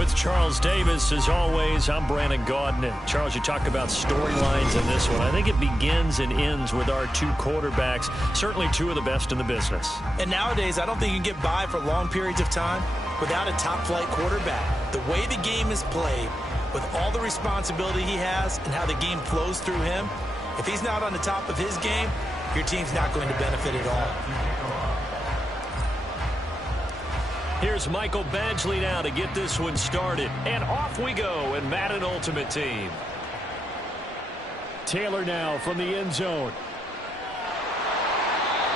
With Charles Davis, as always, I'm Brandon Gaudin. And Charles, you talk about storylines in this one. I think it begins and ends with our two quarterbacks, certainly two of the best in the business. And nowadays, I don't think you can get by for long periods of time without a top-flight quarterback. The way the game is played, with all the responsibility he has and how the game flows through him, if he's not on the top of his game, your team's not going to benefit at all. Here's Michael Badgley now to get this one started. And off we go in Madden Ultimate Team. Taylor now from the end zone.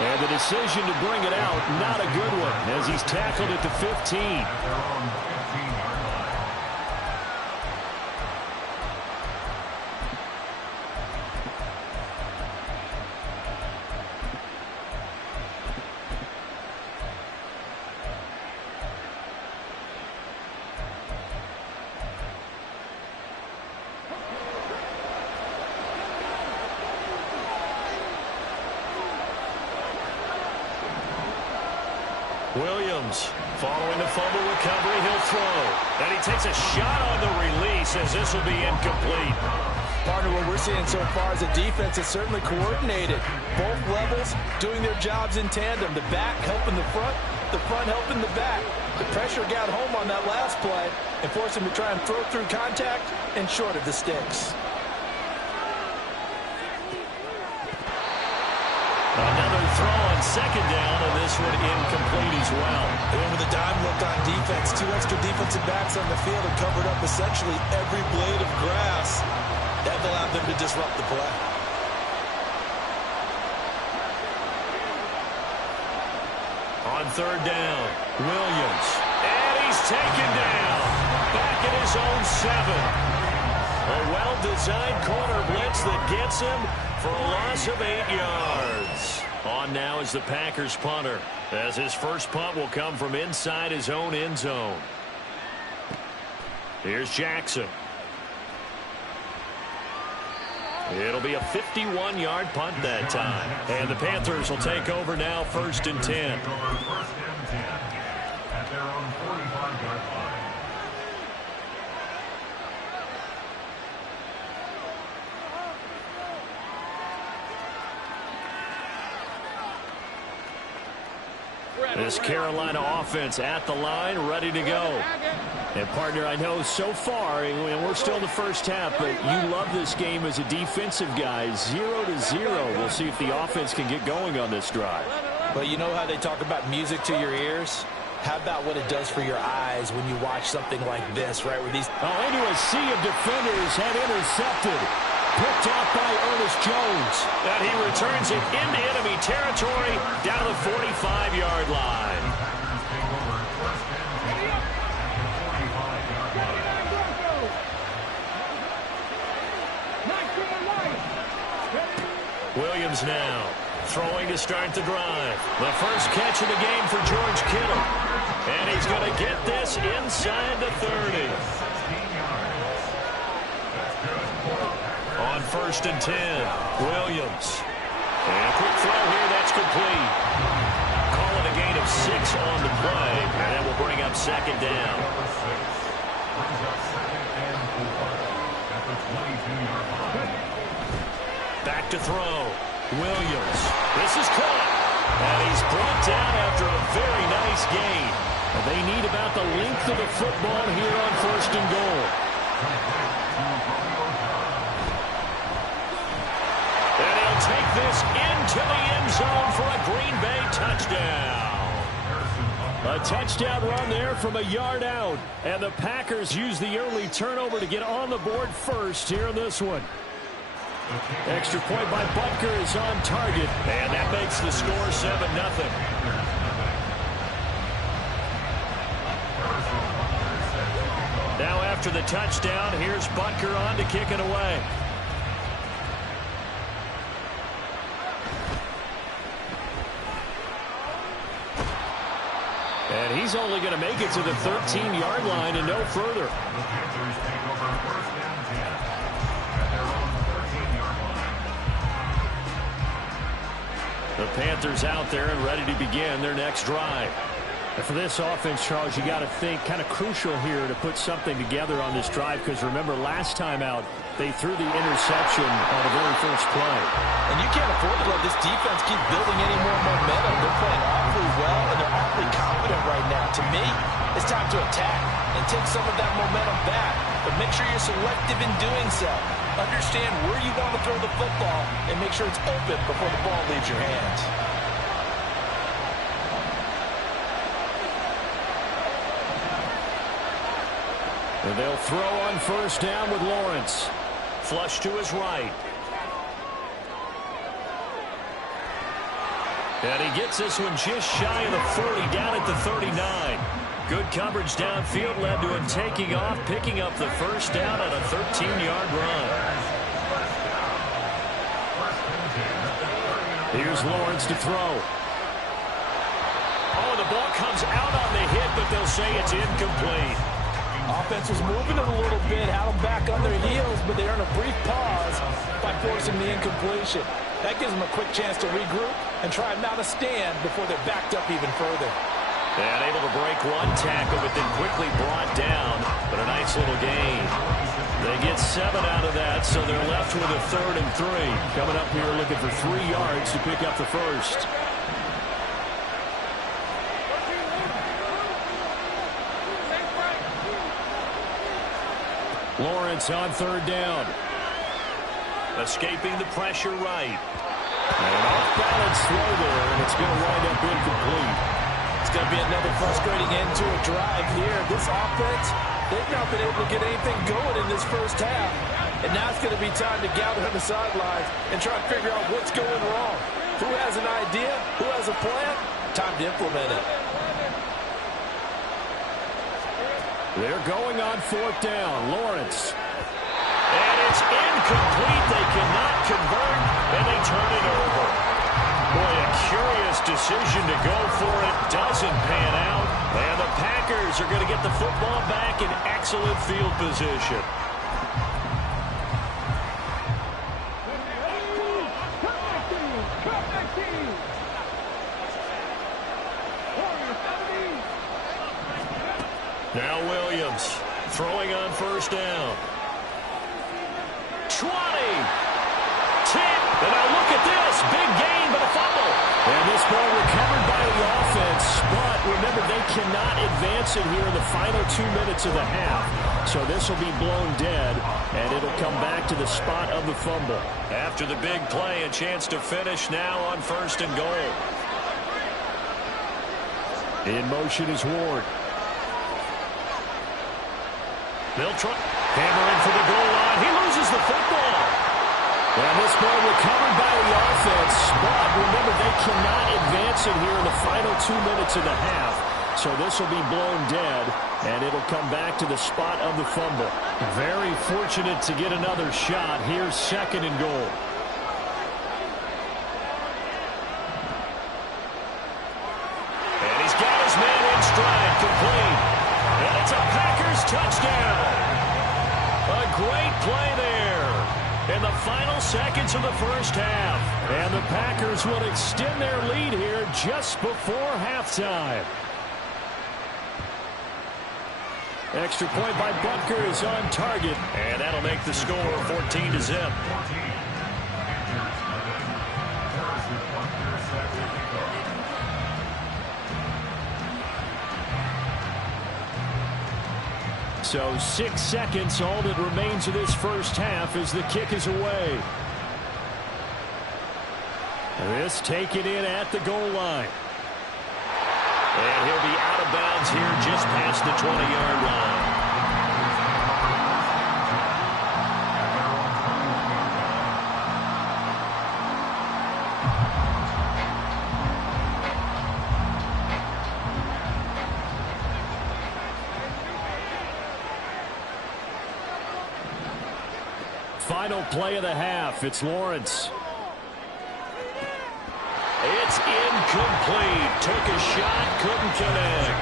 And the decision to bring it out, not a good one, as he's tackled at the 15. Williams, following the fumble recovery, he'll throw. And he takes a shot on the release as this will be incomplete. Partner, what we're seeing so far as a defense is certainly coordinated. Both levels doing their jobs in tandem. The back helping the front helping the back. The pressure got home on that last play and forced him to try and throw through contact and short of the sticks. Another throw on second down, and this one incomplete as well. And with a dime look on defense, two extra defensive backs on the field and covered up essentially every blade of grass. That allowed them to disrupt the play. On third down, Williams. And he's taken down. Back at his own 7. A well-designed corner blitz that gets him for a loss of 8 yards. On now is the Packers punter, as his first punt will come from inside his own end zone. Here's Jackson. It'll be a 51-yard punt that time. And the Panthers will take over now, 1st and 10. At their own 45-yard line. This Carolina offense at the line, ready to go. And, partner, I know so far, and we're still in the first half, but you love this game as a defensive guy. 0-0. We'll see if the offense can get going on this drive. Well, you know how they talk about music to your ears? How about what it does for your eyes when you watch something like this, right? Where these into a sea of defenders have intercepted. Picked off by Ernest Jones. And he returns it into enemy territory down to the 45-yard line. Williams now throwing to start the drive. The first catch of the game for George Kittle. And he's going to get this inside the 30. On 1st and 10, Williams. And a quick throw here, that's complete. Call it a gain of 6 on the play, and that will bring up 2nd down. Back to throw. Williams. This is caught. And he's brought down after a very nice gain. They need about the length of the football here on 1st and goal. And he'll take this into the end zone for a Green Bay touchdown. A touchdown run there from a yard out. And the Packers use the early turnover to get on the board first here in this one. Extra point by Butker is on target. And that makes the score 7-0. Now after the touchdown, here's Butker on to kick it away. And he's only going to make it to the 13-yard line and no further. The Panthers out there and ready to begin their next drive. And for this offense, Charles, you got to think kind of crucial here to put something together on this drive, because remember last time out they threw the interception on the very first play. And you can't afford to let this defense keep building any more momentum. They're playing awfully well, and they're awfully confident right now. To me, it's time to attack and take some of that momentum back. But make sure you're selective in doing so. Understand where you want to throw the football and make sure it's open before the ball leaves your hands. And they'll throw on first down with Lawrence. Flush to his right. And he gets this one just shy of the 40, down at the 39. Good coverage downfield led to him taking off, picking up the first down on a 13-yard run. Here's Lawrence to throw. Oh, the ball comes out on the hit, but they'll say it's incomplete. Offense was moving it a little bit, had them back on their heels, but they earned a brief pause by forcing the incompletion. That gives them a quick chance to regroup and try and mount a stand before they're backed up even further. And able to break one tackle, but then quickly brought down, but a nice little gain. They get 7 out of that, so they're left with a 3rd and 3. Coming up here looking for 3 yards to pick up the first. Lawrence on 3rd down. Escaping the pressure right. And off-balance throw there, and it's going to wind up incomplete. It's going to be another frustrating end to a drive here. This offense, they've not been able to get anything going in this first half. And now it's going to be time to gather on the sidelines and try to figure out what's going wrong. Who has an idea? Who has a plan? Time to implement it. They're going on 4th down. Lawrence. And it's incomplete. They cannot convert, and they turn it over. Boy, a curious decision to go for it. Doesn't pan out. And the Packers are going to get the football back in excellent field position. Now Williams throwing on first down. 20. Tip. And now look at this. Big gain, but a fumble. And this ball recovered by the offense. But remember, they cannot advance it here in the final 2 minutes of the half. So this will be blown dead, and it'll come back to the spot of the fumble. After the big play, a chance to finish now on 1st and goal. In motion is Ward. They'll try. Hammering for the goal line. He loses the football. And this ball recovered by the offense. But remember, they cannot advance it here in the final 2 minutes of the half. So this will be blown dead, and it'll come back to the spot of the fumble. Very fortunate to get another shot. Here's 2nd and goal. And he's got his man in stride, complete. And it's a Packers touchdown. A great play there in the final seconds of the first half. And the Packers will extend their lead here just before halftime. Extra point by Butker is on target, and that'll make the score 14-0. So 6 seconds, all that remains of this first half as the kick is away. This taken in at the goal line. And he'll be out of bounds here just past the 20-yard line. Final play of the half. It's Lawrence. It's incomplete. Took a shot, couldn't connect.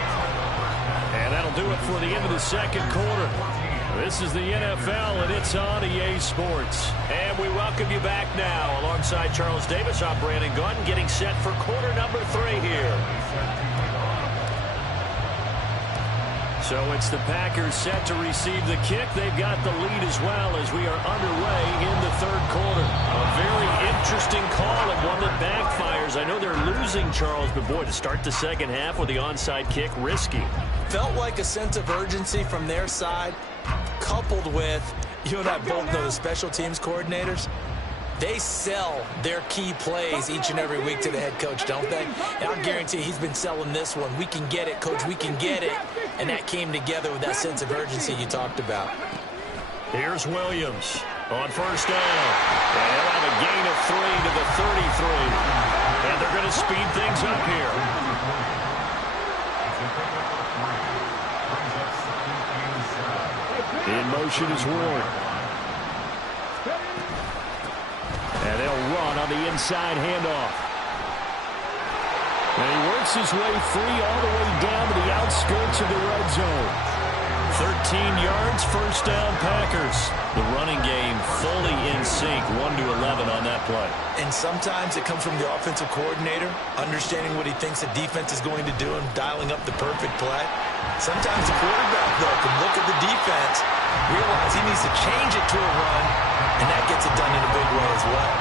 And that'll do it for the end of the second quarter. This is the NFL, and it's on EA Sports. And we welcome you back now. Alongside Charles Davis, I'm Brandon Gunn, getting set for quarter number 3 here. So it's the Packers set to receive the kick. They've got the lead as well as we are underway in the third quarter. A very interesting call and one that backfires. I know they're losing, Charles, but boy, to start the second half with the onside kick, risky. Felt like a sense of urgency from their side, coupled with, you and I both know the special teams coordinators. They sell their key plays each and every week to the head coach, don't they? And I'll guarantee he's been selling this one. We can get it, coach, we can get it. And that came together with that sense of urgency you talked about. Here's Williams on first down. And he'll have a gain of 3 to the 33. And they're going to speed things up here. In motion is Ward. And they'll run on the inside handoff. And he works his way free all the way down to the outskirts of the red zone. 13 yards, first down Packers. The running game fully in sync, 1-11 on that play. And sometimes it comes from the offensive coordinator, understanding what he thinks the defense is going to do and dialing up the perfect play. Sometimes the quarterback, though, can look at the defense, realize he needs to change it to a run, and that gets it done in a big way as well.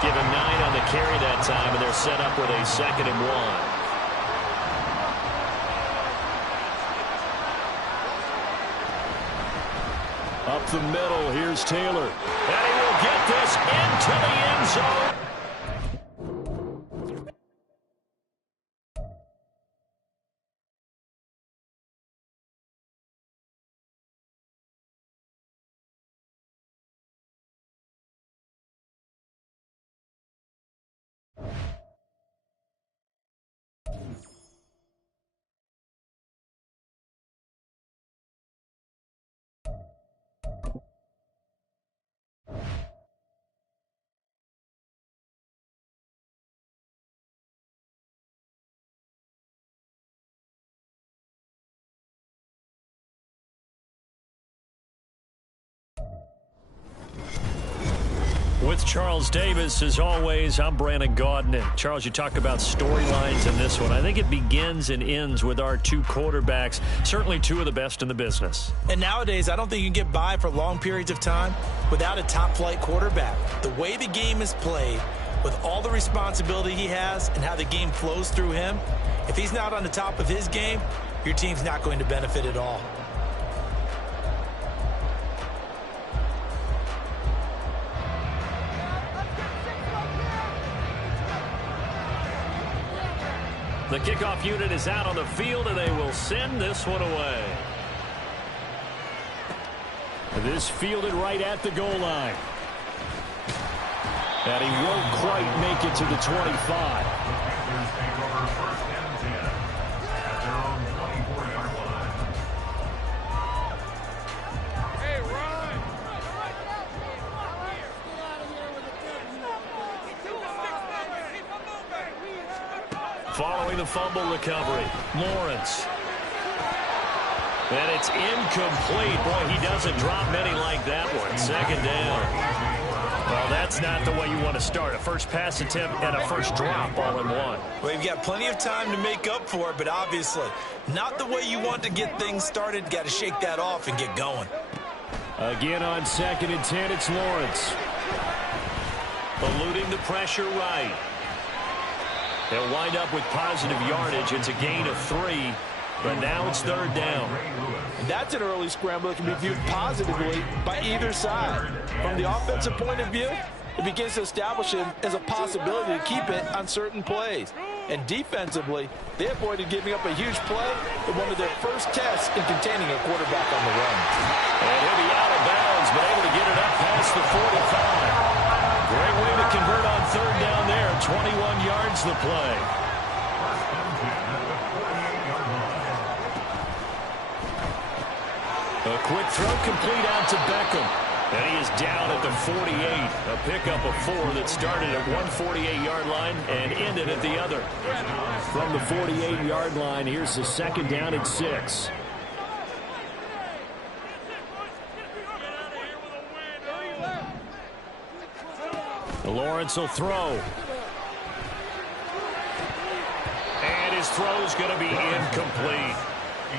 Give him 9 on the carry that time, and they're set up with a 2nd and 1. Up the middle, here's Taylor. And he will get this into the end zone. With Charles Davis, as always, I'm Brandon Gaudin. And Charles, you talk about storylines in this one. I think it begins and ends with our two quarterbacks, certainly two of the best in the business. And nowadays, I don't think you can get by for long periods of time without a top-flight quarterback. The way the game is played, with all the responsibility he has and how the game flows through him, if he's not on the top of his game, your team's not going to benefit at all. The kickoff unit is out on the field, and they will send this one away. This fielded right at the goal line. And he won't quite make it to the 25. Following the fumble recovery, Lawrence. And it's incomplete. Boy, he doesn't drop many like that one. Second down. Well, that's not the way you want to start. A first pass attempt and a first drop all in one. Well, you've got plenty of time to make up for it, but obviously not the way you want to get things started. Got to shake that off and get going. Again on 2nd and 10, it's Lawrence. Eluding the pressure right. They'll wind up with positive yardage. It's a gain of 3, but now it's 3rd down. And that's an early scramble that can be viewed positively by either side. From the offensive point of view, it begins to establish him as a possibility to keep it on certain plays. And defensively, they avoided giving up a huge play in one of their first tests in containing a quarterback on the run. And he'll be out of bounds, but able to get it up past the 45. Great way to convert on 3rd down there. 21 yards the play. A quick throw complete out to Beckham. And he is down at the 48. A pickup of 4 that started at one 48-yard line and ended at the other. From the 48-yard line, here's the 2nd down at 6. Lawrence will throw. And his throw's going to be incomplete.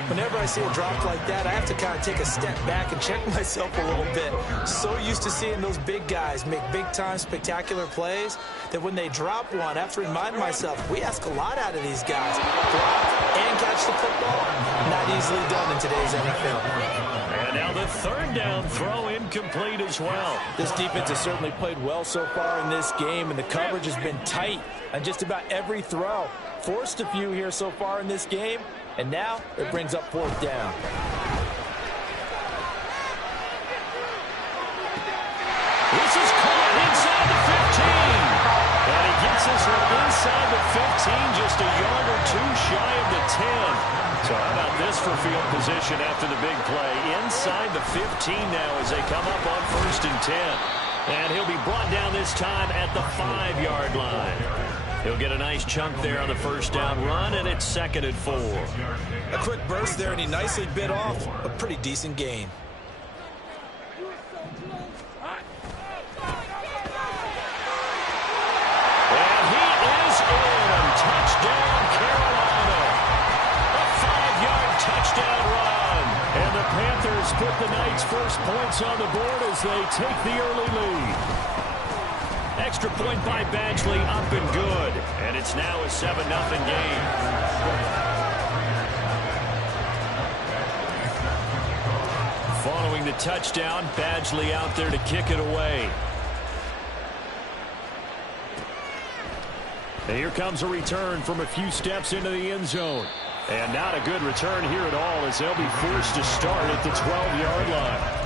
Whenever I see a drop like that, I have to kind of take a step back and check myself a little bit. So used to seeing those big guys make big-time spectacular plays that when they drop one, I have to remind myself, we ask a lot out of these guys. Drop and catch the football, not easily done in today's NFL. And now the third down throw incomplete as well. This defense has certainly played well so far in this game, and the coverage has been tight on just about every throw. Forced a few here so far in this game, and now it brings up fourth down. This is caught inside the 15. And he gets this one inside the 15, just a yard or two shy of the 10. So how about this for field position after the big play? Inside the 15 now as they come up on 1st and 10. And he'll be brought down this time at the 5-yard line. He'll get a nice chunk there on the first down run, and it's 2nd and 4. A quick burst there, and he nicely bit off a pretty decent gain. And he is in. Touchdown, Carolina. A 5-yard touchdown run. And the Panthers put the Knights' first points on the board as they take the early lead. Extra point by Badgley, up and good. And it's now a 7-0 game. Following the touchdown, Badgley out there to kick it away. And here comes a return from a few steps into the end zone. And not a good return here at all as they'll be forced to start at the 12-yard line.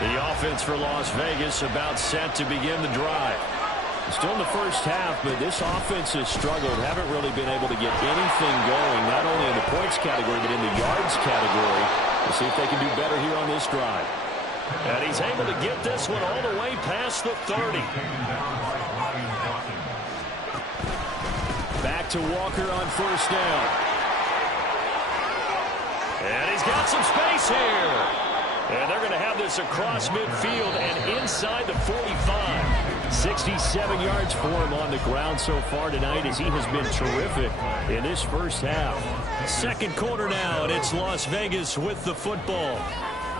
The offense for Las Vegas about set to begin the drive. Still in the first half, but this offense has struggled. Haven't really been able to get anything going, not only in the points category, but in the yards category. We'll see if they can do better here on this drive. And he's able to get this one all the way past the 30. Back to Walker on first down. And he's got some space here. And they're going to have this across midfield and inside the 45. 67 yards for him on the ground so far tonight as he has been terrific in this first half. Second quarter now, and it's Las Vegas with the football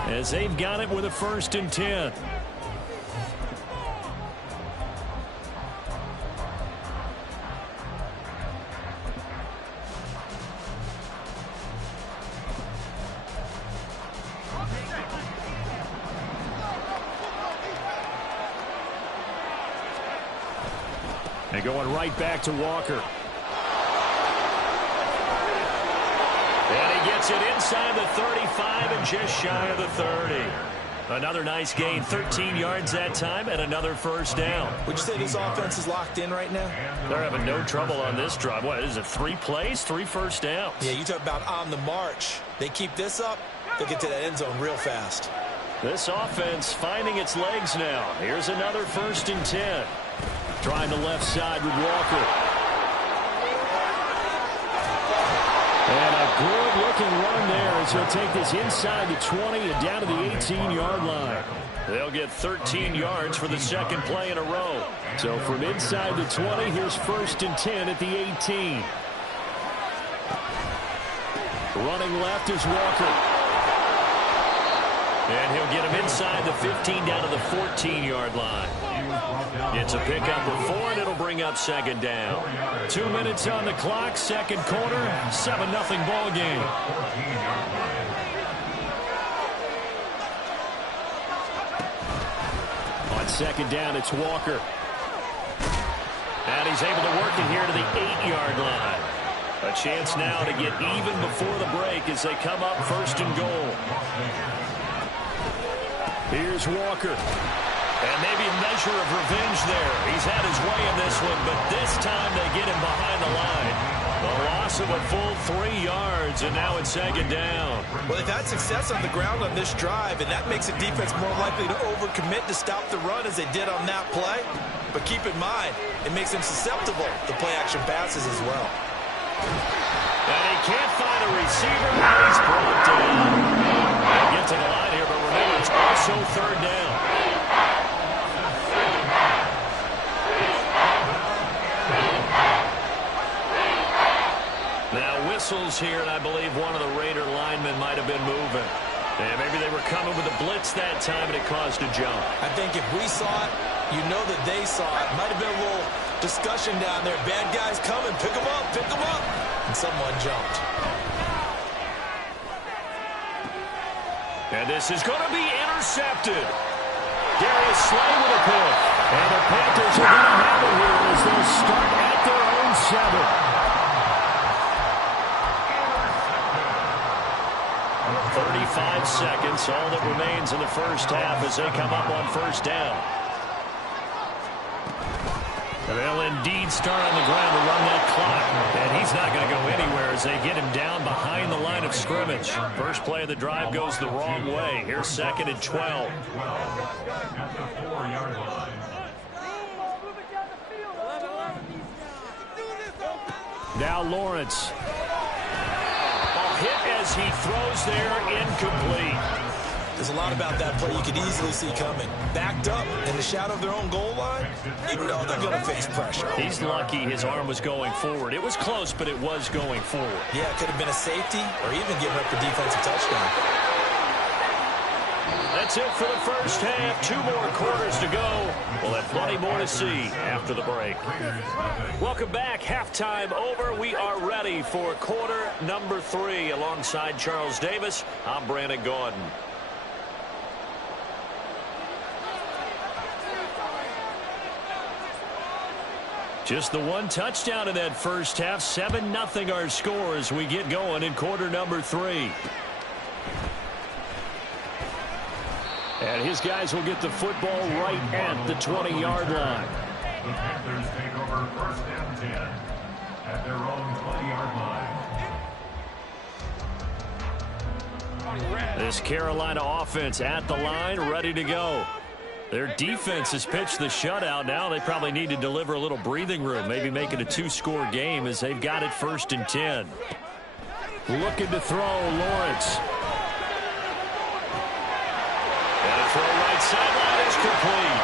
as they've got it with a 1st and 10. And going right back to Walker. And he gets it inside the 35 and just shy of the 30. Another nice gain, 13 yards that time, and another first down. Would you say this offense is locked in right now? They're having no trouble on this drive. What is it, 3 plays, 3 first downs? Yeah, you talk about on the march. They keep this up, they'll get to that end zone real fast. This offense finding its legs now. Here's another 1st and 10. Trying the left side with Walker. And a good-looking run there as he'll take this inside the 20 and down to the 18-yard line. They'll get 13 yards for the second play in a row. So from inside the 20, here's 1st and 10 at the 18. Running left is Walker. And he'll get him inside the 15 down to the 14-yard line. It's a pickup of 4, and it'll bring up 2nd down. 2 minutes on the clock, second quarter, 7-0 ball game. On 2nd down, it's Walker. And he's able to work it here to the 8-yard line. A chance now to get even before the break as they come up 1st and goal. Here's Walker. And maybe a measure of revenge there. He's had his way in this one, but this time they get him behind the line. The loss of a full 3 yards, and now it's 2nd down. Well, they've had success on the ground on this drive, and that makes a defense more likely to overcommit to stop the run as they did on that play. But keep in mind, it makes them susceptible to play-action passes as well. And he can't find a receiver, and he's brought down. They'll get to the line here, but remember, it's also third down. Now whistles here, and I believe one of the Raider linemen might have been moving. And maybe they were coming with a blitz that time, and it caused a jump. I think if we saw it, you know that they saw it. Might have been a little discussion down there. Bad guys coming. Pick them up. Pick them up. And someone jumped. And this is going to be intercepted. Darius Slay with a pick. And the Panthers are going to have it here as they start at their own 7. 35 seconds, all that remains in the first half as they come up on first down. They'll indeed start on the ground to run that clock. And he's not going to go anywhere as they get him down behind the line of scrimmage. First play of the drive goes the wrong way. Here's 2nd and 12. Now Lawrence. Hit as he throws there, incomplete. There's a lot about that play you could easily see coming. Backed up in the shadow of their own goal line, you know they're going to face pressure. He's lucky his arm was going forward. It was close, but it was going forward. Yeah, it could have been a safety or even giving up the defensive touchdown. That's it for the first half. 2 more quarters to go. We'll have plenty more to see after the break. Welcome back. Halftime over. We are ready for quarter number 3. Alongside Charles Davis, I'm Brandon Gordon. Just the one touchdown in that first half. 7-0 our score as we get going in quarter number 3. And his guys will get the football right at the 20-yard line. The Panthers take over 1st and 10 at their own 20-yard line. This Carolina offense at the line, ready to go. Their defense has pitched the shutout. Now they probably need to deliver a little breathing room, maybe make it a 2-score game as they've got it 1st and 10. Looking to throw, Lawrence. Throw right sideline is complete.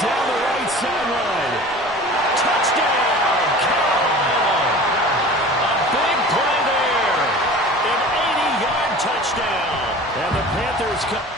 Down the right sideline. Touchdown, Carolina. A big play there. An 80-yard touchdown. And the Panthers come.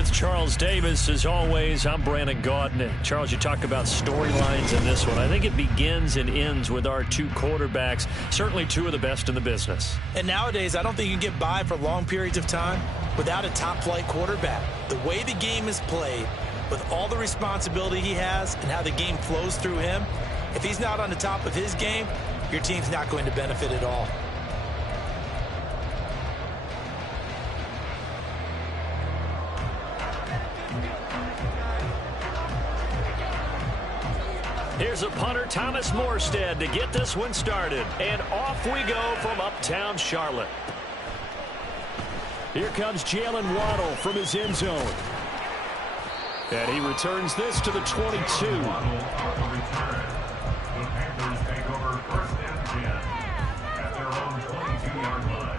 With Charles Davis, as always, I'm Brandon Gaudin. Charles, you talk about storylines in this one. I think it begins and ends with our two quarterbacks, certainly two of the best in the business. And nowadays, I don't think you can get by for long periods of time without a top-flight quarterback. The way the game is played, with all the responsibility he has and how the game flows through him, if he's not on the top of his game, your team's not going to benefit at all. Here's a punter, Thomas Morstead, to get this one started. And off we go from uptown Charlotte. Here comes Jalen Waddle from his end zone. And he returns this to the 22. The Panthers take over first and 10 at their own 22-yard line.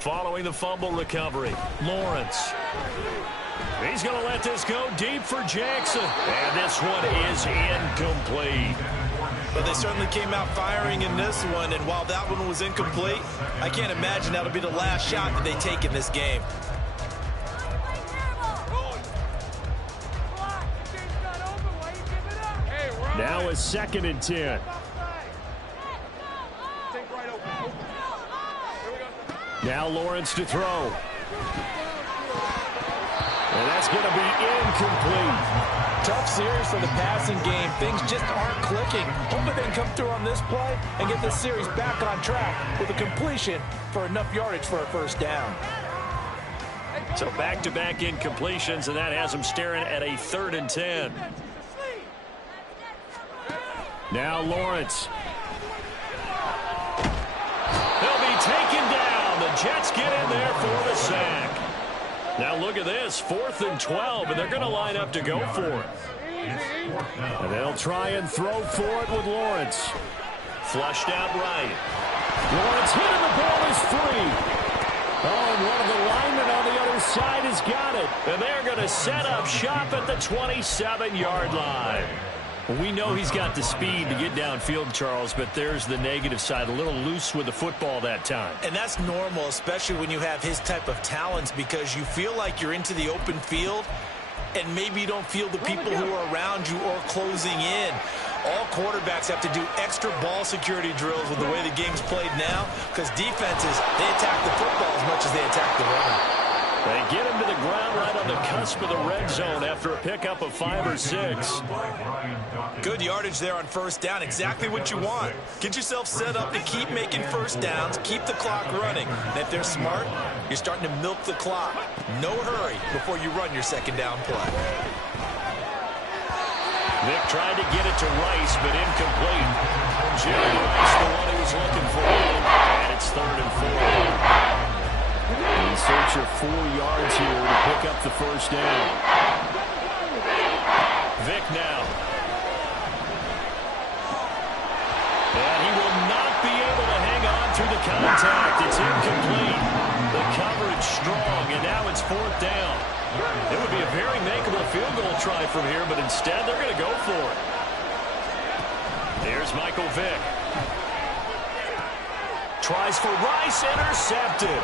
Following the fumble recovery, Lawrence. He's going to let this go deep for Jackson. And this one is incomplete. But they certainly came out firing in this one, and while that one was incomplete, I can't imagine that'll be the last shot that they take in this game. Now a 2nd and 10. Now Lawrence to throw. And that's going to be incomplete. Tough series for the passing game. Things just aren't clicking. Hopefully they can come through on this play and get this series back on track with a completion for enough yardage for a first down. So back-to-back incompletions, and that has them staring at a 3rd and 10. Now Lawrence. He'll be taken down. The Jets get in there for the sack. Now look at this, 4th and 12, and they're going to line up to go for it. And they'll try and throw for it with Lawrence. Flushed out right. Lawrence hit and the ball is free. Oh, and one of the linemen on the other side has got it. And they're going to set up shop at the 27-yard line. We know he's got the speed to get downfield, Charles, but there's the negative side. A little loose with the football that time. And that's normal, especially when you have his type of talents, because you feel like you're into the open field and maybe you don't feel the people who are around you or closing in. All quarterbacks have to do extra ball security drills with the way the game's played now, because defenses, they attack the football as much as they attack the run. They get him to the ground right on the cusp of the red zone after a pickup of 5 or 6. Good yardage there on first down. Exactly what you want. Get yourself set up to keep making first downs, keep the clock running. And if they're smart, you're starting to milk the clock. No hurry before you run your second down play. Vic tried to get it to Rice, but incomplete. Jimmy Rice, the one he was looking for. And it's 3rd and 4. In search of 4 yards here to pick up the first down. Vic now. And he will not be able to hang on through the contact. It's incomplete. The coverage strong, and now it's 4th down. It would be a very makeable field goal try from here, but instead they're going to go for it. There's Michael Vick. Tries for Rice, intercepted.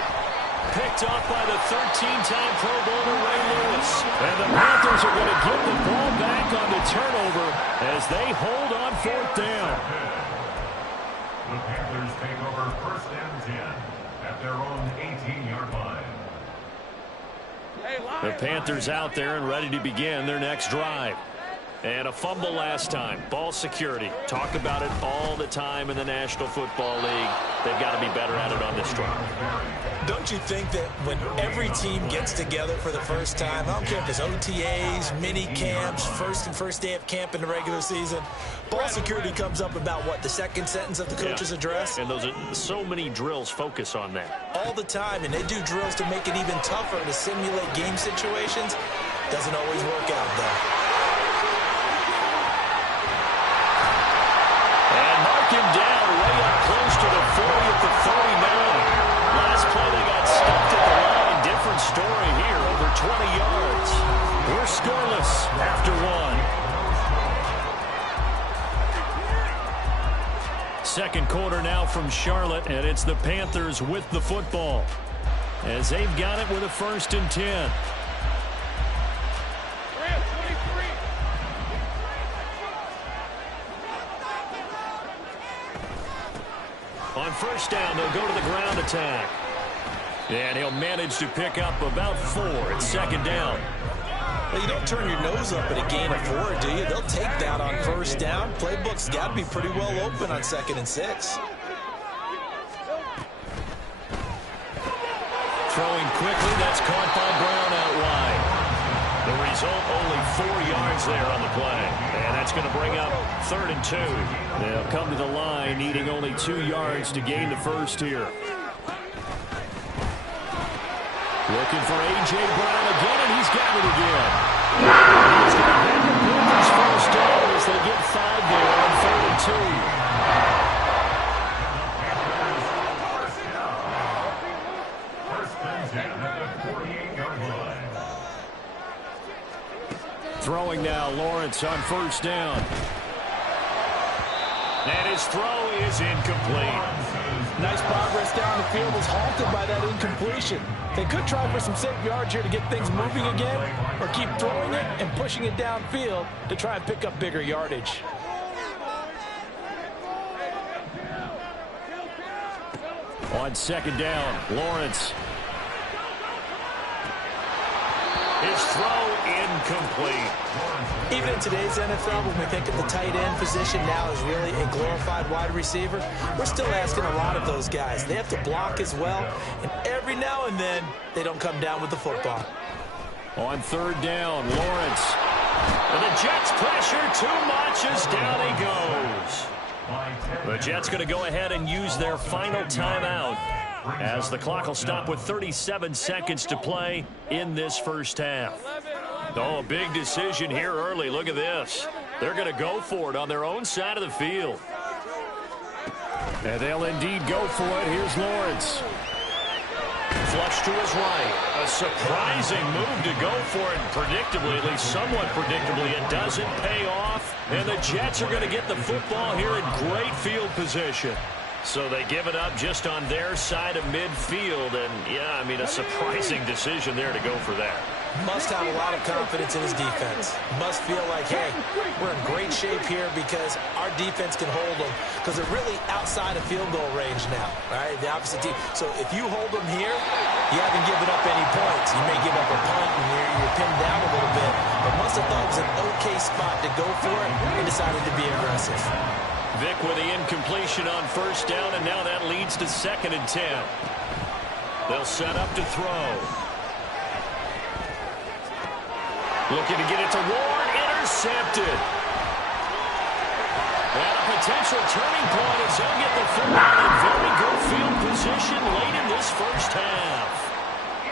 Picked off by the 13-time Pro Bowler Ray Lewis. And the Panthers are going to give the ball back on the turnover as they hold on 4th down. The Panthers take over first and 10 at their own 18-yard line. The Panthers out there and ready to begin their next drive. And a fumble last time. Ball security. Talk about it all the time in the National Football League. They've got to be better at it on this drive. Don't you think that when every team gets together for the first time, I don't care if it's OTAs, mini camps, first day of camp in the regular season, ball security comes up about what, the second sentence of the coach's address? And those are so many drills focus on that. All the time, and they do drills to make it even tougher to simulate game situations. Doesn't always work out, though. Him down way up close to the 40 at the 39. Last play they got stuffed at the line. Different story here, over 20 yards. We're scoreless after one. Second quarter now from Charlotte, and it's the Panthers with the football as they've got it with a 1st and 10. On first down, they'll go to the ground attack. And he'll manage to pick up about 4 at second down. Well, you don't turn your nose up at a gain of 4, do you? They'll take that on first down. Playbook's got to be pretty well open on 2nd and 6. Throwing quickly, that's caught by Brown out wide. The result, only 4 yards there on the play. And that's going to bring up 3rd and 2. They'll come to the line needing only 2 yards to gain the first here. Looking for A.J. Brown again, and he's got it again. He's going to have the Panthers first down as they get 5 there on 3rd and 2. Throwing now, Lawrence on first down. And his throw is incomplete. Nice progress down the field was halted by that incompletion. They could try for some safe yards here to get things moving again, or keep throwing it and pushing it downfield to try and pick up bigger yardage. On second down, Lawrence. His throw incomplete. Even in today's NFL, when we think of the tight end position now as really a glorified wide receiver, we're still asking a lot of those guys. They have to block as well, and every now and then, they don't come down with the football. On third down, Lawrence. And the Jets pressure too much as down he goes. The Jets going to go ahead and use their final timeout as the clock will stop with 37 seconds to play in this first half. Oh, a big decision here early. Look at this. They're going to go for it on their own side of the field. And they'll indeed go for it. Here's Lawrence. Flush to his right. A surprising move to go for it. Predictably, at least somewhat predictably, it doesn't pay off. And the Jets are going to get the football here in great field position. So they give it up just on their side of midfield. And, yeah, I mean, a surprising decision there to go for that. Must have a lot of confidence in his defense. Must feel like, hey, we're in great shape here because our defense can hold them, because they're really outside of field goal range now, right? The opposite team. So if you hold them here, you haven't given up any points. You may give up a punt and you're pinned down a little bit, but must have thought it was an okay spot to go for it and decided to be aggressive. Vic with the incompletion on first down, and now that leads to 2nd and 10. They'll set up to throw. Looking to get it to Ward, intercepted. And a potential turning point as they'll get the football in very good field position late in this first half.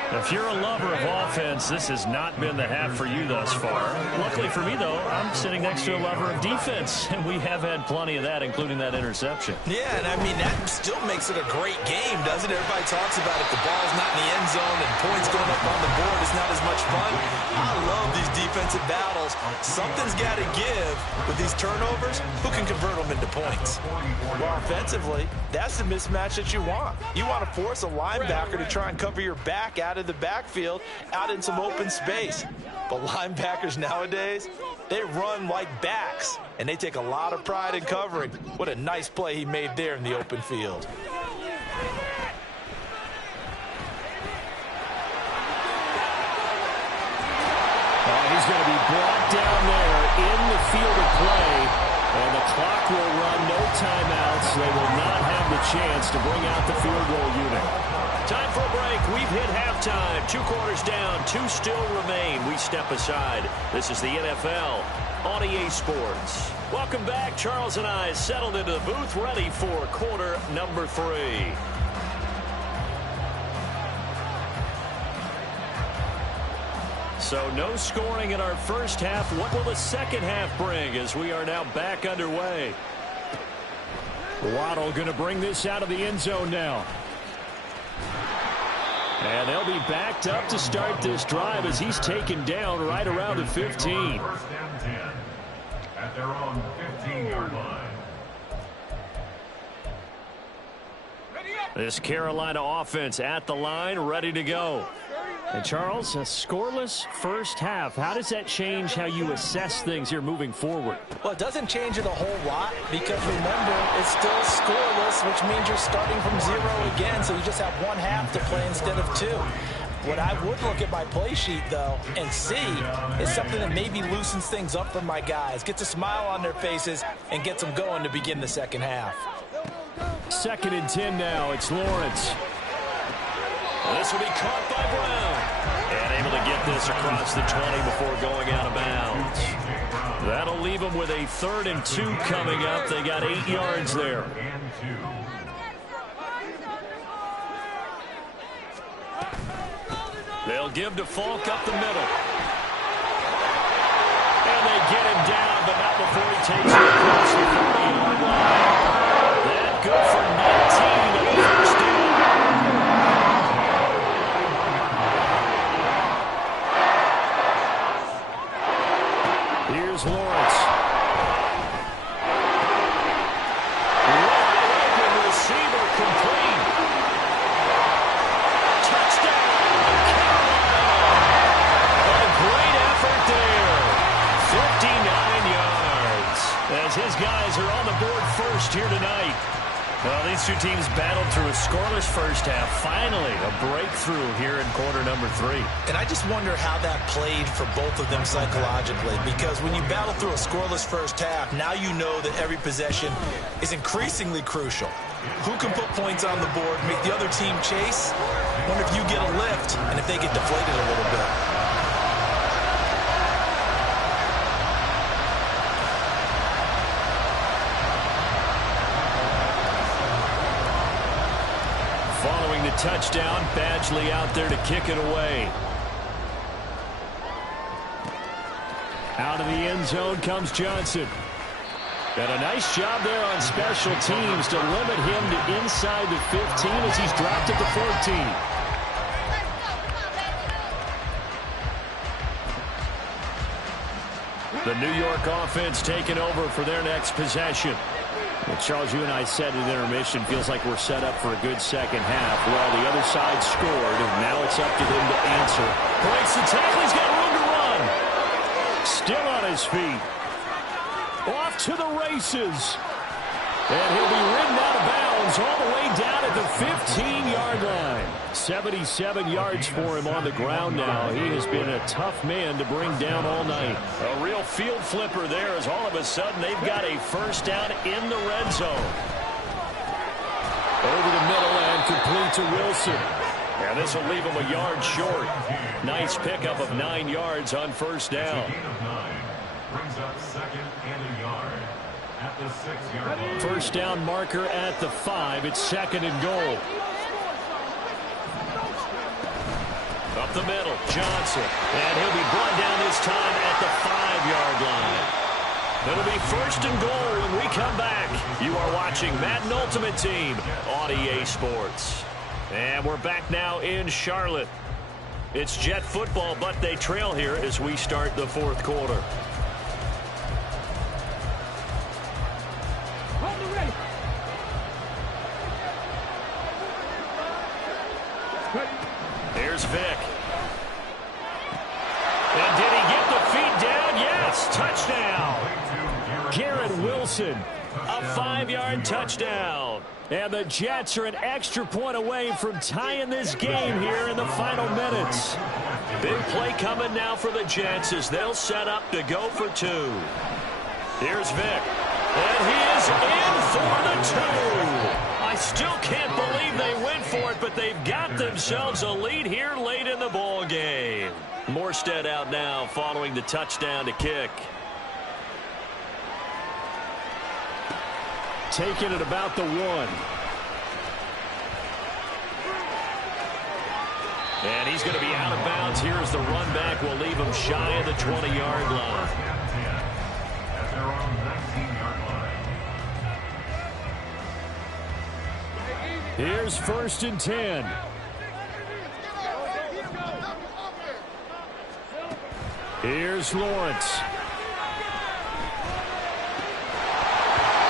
If you're a lover of offense, this has not been the half for you thus far. Luckily for me, though, I'm sitting next to a lover of defense, and we have had plenty of that, including that interception. Yeah, and I mean, that still makes it a great game, doesn't it? Everybody talks about if the ball's not in the end zone and points going up on the board, it's not as much fun. I love these defensive battles. Something's got to give with these turnovers. Who can convert them into points? Well, offensively, that's the mismatch that you want. You want to force a linebacker to try and cover your back out of the backfield, out in some open space. But linebackers nowadays, they run like backs, and they take a lot of pride in covering. What a nice play he made there in the open field. He's going to be brought down there in the field of play, and the clock will run, no timeouts. They will not have the chance to bring out the field goal unit. Time for a break. We've hit halftime. 2 quarters down, 2 still remain. We step aside. This is the NFL on EA Sports. Welcome back. Charles and I settled into the booth, ready for quarter number 3. So no scoring in our first half. What will the second half bring as we are now back underway? Waddle going to bring this out of the end zone now. And they'll be backed up to start this drive as he's taken down right around the 15. First and 10 at their own 15-yard line. This Carolina offense at the line, ready to go. And Charles, a scoreless first half. How does that change how you assess things here moving forward? Well, it doesn't change it a whole lot because remember, it's still scoreless, which means you're starting from 0 again, so you just have one half to play instead of 2. What I would look at my play sheet, though, and see is something that maybe loosens things up for my guys, gets a smile on their faces, and gets them going to begin the second half. 2nd and 10 now. It's Lawrence. This will be caught by Brown. And able to get this across the 20 before going out of bounds. That'll leave them with a 3rd and 2 coming up. They got 8 yards there. They'll give to Falk up the middle. And they get him down, but not before he takes it across the 40-yard line. That good for 19 on the first down. Here's Lawrence. Wide open receiver complete. Touchdown, Carolina. A great effort there. 59 yards. As his guys are on the board first here tonight. Well, these two teams battled through a scoreless first half. Finally, a breakthrough here in quarter number 3. And I just wonder how that played for both of them psychologically, because when you battle through a scoreless first half, now you know that every possession is increasingly crucial. Who can put points on the board, make the other team chase? Wonder if you get a lift and if they get deflated a little bit. Following the touchdown, Badgley out there to kick it away. Out of the end zone comes Johnson. And a nice job there on special teams to limit him to inside the 15 as he's dropped at the 14. The New York offense taking over for their next possession. Well, Charles, you and I said at intermission, feels like we're set up for a good second half. Well, the other side scored, and now it's up to them to answer. Breaks the tackle, he's got room to run. Still on his feet. Off to the races. And he'll be ridden out of bounds all the way down at the 15-yard line. 77 yards for him on the ground now. He has been a tough man to bring down all night. A real field flipper there as all of a sudden they've got a first down in the red zone. Over the middle and complete to Wilson. And this will leave him a yard short. Nice pickup of 9 yards on first down. Brings up 2nd and a yard at the 6-yard line. First down marker at the 5. It's 2nd and goal. Up the middle, Johnson. And he'll be brought down this time at the 5-yard line. It'll be 1st and goal when we come back. You are watching Madden Ultimate Team on EA Sports. And we're back now in Charlotte. It's Jet football, but they trail here as we start the 4th quarter. Here's Vick. And did he get the feet down? Yes, touchdown. Garrett Wilson, a 5-yard touchdown. And the Jets are an extra point away from tying this game here in the final minutes. Big play coming now for the Jets as they'll set up to go for 2. Here's Vick. And he is in for the 2. I still can't believe they went for it, but they've got themselves a lead here late in the ball game. Morstead out now following the touchdown to kick. Taking it about the 1. And he's going to be out of bounds here as the run back will leave him shy of the 20-yard line. At their own 19-yard line. Here's 1st and 10. Here's Lawrence.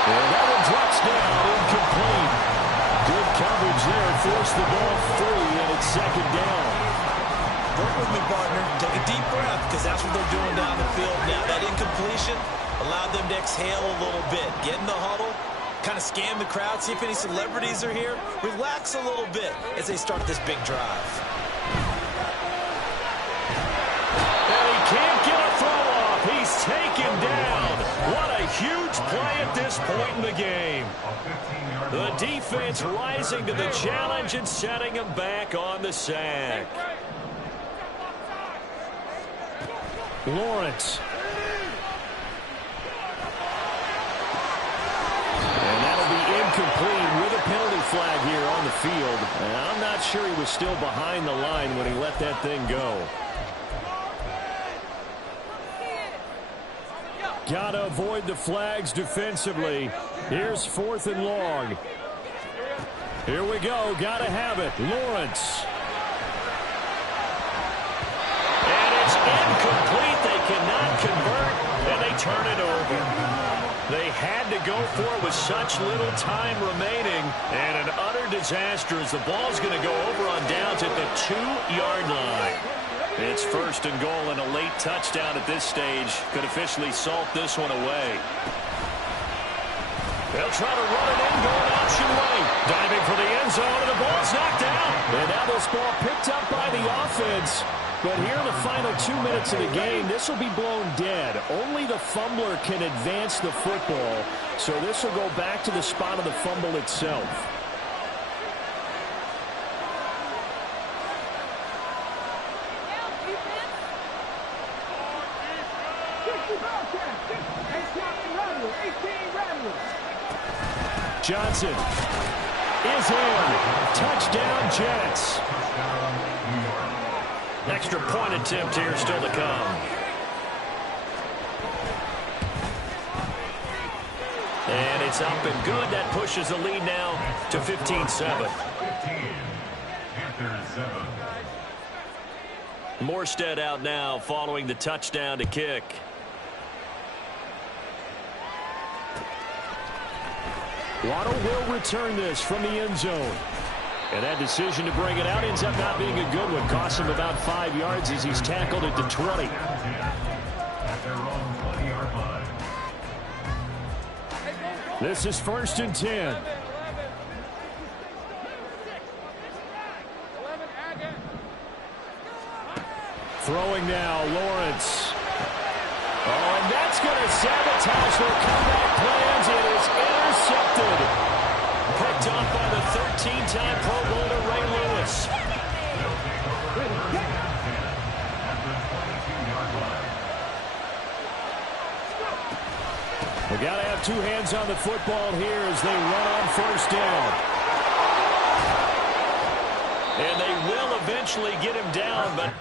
And that one drops down, incomplete. Good coverage there, forced the ball free, and it's second down. Work with me, partner. Take a deep breath, because that's what they're doing down the field now. That incompletion allowed them to exhale a little bit. Get in the huddle, kind of scan the crowd, see if any celebrities are here. Relax a little bit as they start this big drive. And he can't get a throw off. He's taken down. What a huge play at this point in the game. The defense rising to the challenge and setting him back on the sack. Lawrence. And that'll be incomplete with a penalty flag here on the field. And I'm not sure he was still behind the line when he let that thing go. Gotta avoid the flags defensively. Here's 4th and long. Here we go. Gotta have it. Lawrence. And it's incomplete. They cannot convert, and they turn it over. They had to go for it with such little time remaining, and an utter disaster as the ball's going to go over on downs at the 2-yard line. It's 1st and goal and a late touchdown at this stage. Could officially salt this one away. They'll try to run it in, going option way. Diving for the end zone, and the ball's knocked out. And now this ball picked up by the offense. But here in the final 2 minutes of the game, this will be blown dead. Only the fumbler can advance the football. So this will go back to the spot of the fumble itself. Johnson is in. Touchdown, Jets. Extra point attempt here still to come. And it's up and good. That pushes the lead now to 15-7. Morstead out now following the touchdown to kick. Waddle will return this from the end zone. And that decision to bring it out ends up not being a good one. Costs him about 5 yards as he's tackled at the 20. This is 1st and 10. Throwing now, Lawrence. Oh, and that's going to sabotage their comeback plans. It is intercepted. Picked off by the 13-time Pro Bowler Ray Lewis. We got to have 2 hands on the football here as they run on 1st down. And they will eventually get him down, but...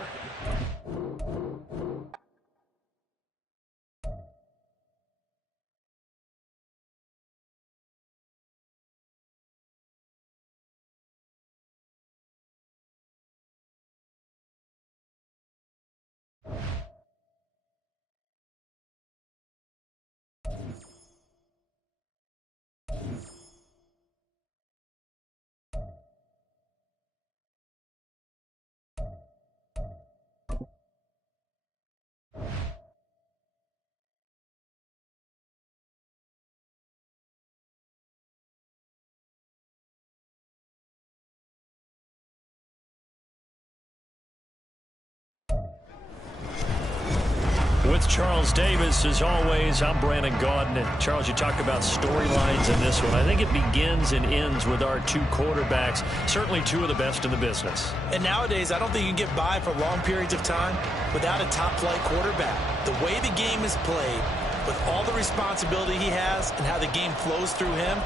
With Charles Davis, as always, I'm Brandon Gaudin. And Charles, you talk about storylines in this one. I think it begins and ends with our 2 quarterbacks, certainly 2 of the best in the business. And nowadays, I don't think you can get by for long periods of time without a top-flight quarterback. The way the game is played, with all the responsibility he has and how the game flows through him,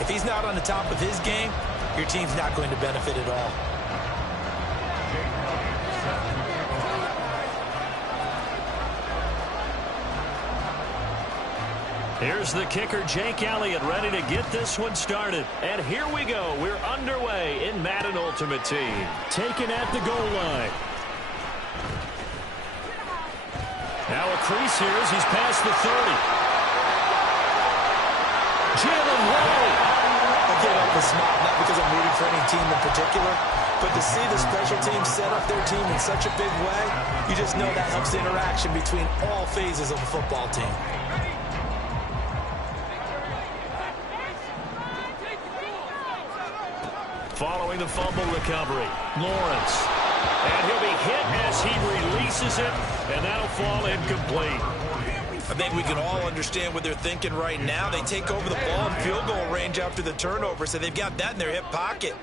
if he's not on the top of his game, your team's not going to benefit at all. Here's the kicker, Jake Elliott, ready to get this one started. And here we go. We're underway in Madden Ultimate Team. Taken at the goal line. Now a crease here as he's past the 30. Jalen Rowe. I can't help but smile, not because I'm rooting for any team in particular, but to see the special team set up their team in such a big way, you just know that helps the interaction between all phases of a football team. Following the fumble recovery, Lawrence. And he'll be hit as he releases it, and that'll fall incomplete. I think we can all understand what they're thinking right now. They take over the ball in field goal range after the turnover, so they've got that in their hip pocket.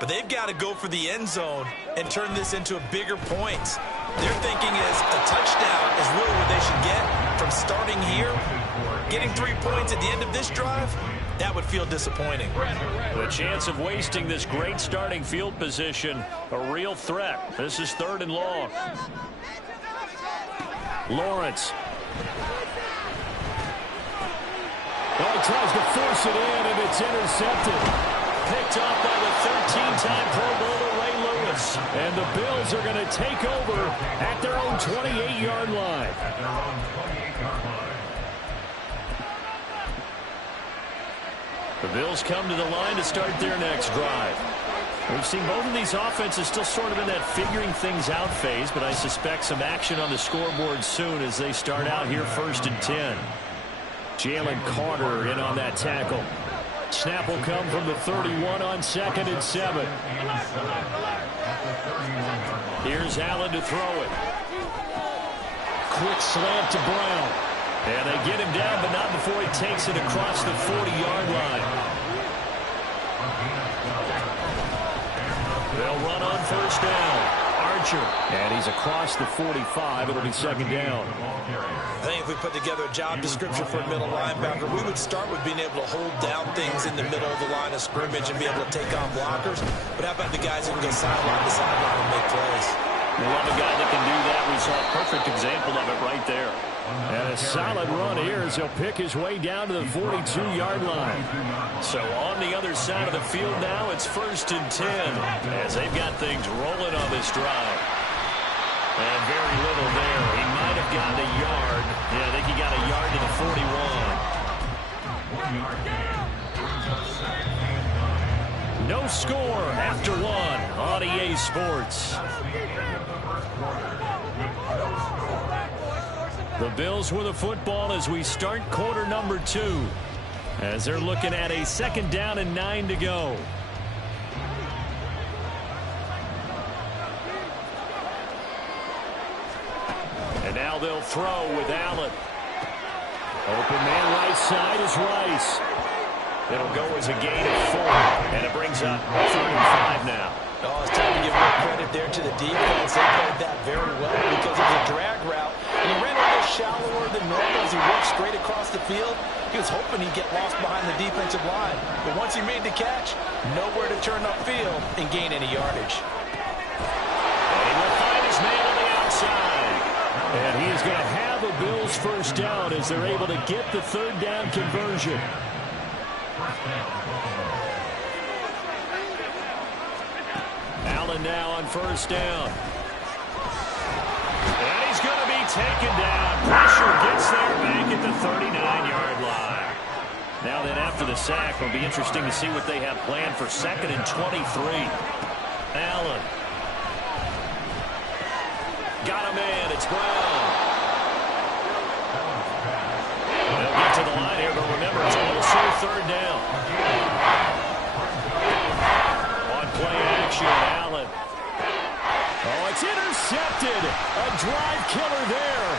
But they've got to go for the end zone and turn this into a bigger points. Their thinking is a touchdown is really what they should get from starting here. Getting 3 points at the end of this drive, that would feel disappointing. The chance of wasting this great starting field position, a real threat. This is 3rd and long. Lawrence. Oh, tries to force it in, and it's intercepted. Picked off by the 13-time Pro Bowler Ray Lewis. And the Bills are going to take over at their own 28-yard line. The Bills come to the line to start their next drive. We've seen both of these offenses still sort of in that figuring things out phase, but I suspect some action on the scoreboard soon as they start out here 1st and 10. Jalen Carter in on that tackle. Snap will come from the 31 on 2nd and 7. Here's Allen to throw it. Quick slant to Brown. And they get him down, but not before he takes it across the 40-yard line. They'll run on 1st down. Archer. And he's across the 45. It'll be 2nd down. I think if we put together a job description for a middle linebacker, we would start with being able to hold down things in the middle of the line of scrimmage and be able to take on blockers. But how about the guys who can go sideline to sideline and make plays? We love a guy that can do that. We saw a perfect example of it right there. And a solid run here as he'll pick his way down to the 42-yard line. So on the other side of the field now, it's 1st and 10 as they've got things rolling on this drive. And very little there. He might have gotten a yard. Yeah, I think he got a yard to the 41. No score after 1 on EA Sports. The Bills with the football as we start quarter number 2. As they're looking at a 2nd down and 9 to go. And now they'll throw with Allen. Open man right side is Rice. It'll go as a gain of 4. And it brings up 3rd and 5 now. Oh, it's time to give more credit there to the defense. They played that very well because it was a drag route. And he ran a little shallower than normal as he worked straight across the field. He was hoping he'd get lost behind the defensive line. But once he made the catch, nowhere to turn upfield and gain any yardage. And he will find his man on the outside. And he is going to have a Bills 1st down as they're able to get the 3rd down conversion. Allen now on 1st down. And he's going to be taken down. Pressure gets there back at the 39-yard line. Now then, after the sack, it'll be interesting to see what they have planned for 2nd and 23. Allen. Got a man. It's Brown. They'll get to the line here, but remember, it's also 3rd down. On play action, Allen. Oh, it's intercepted. A drive killer there.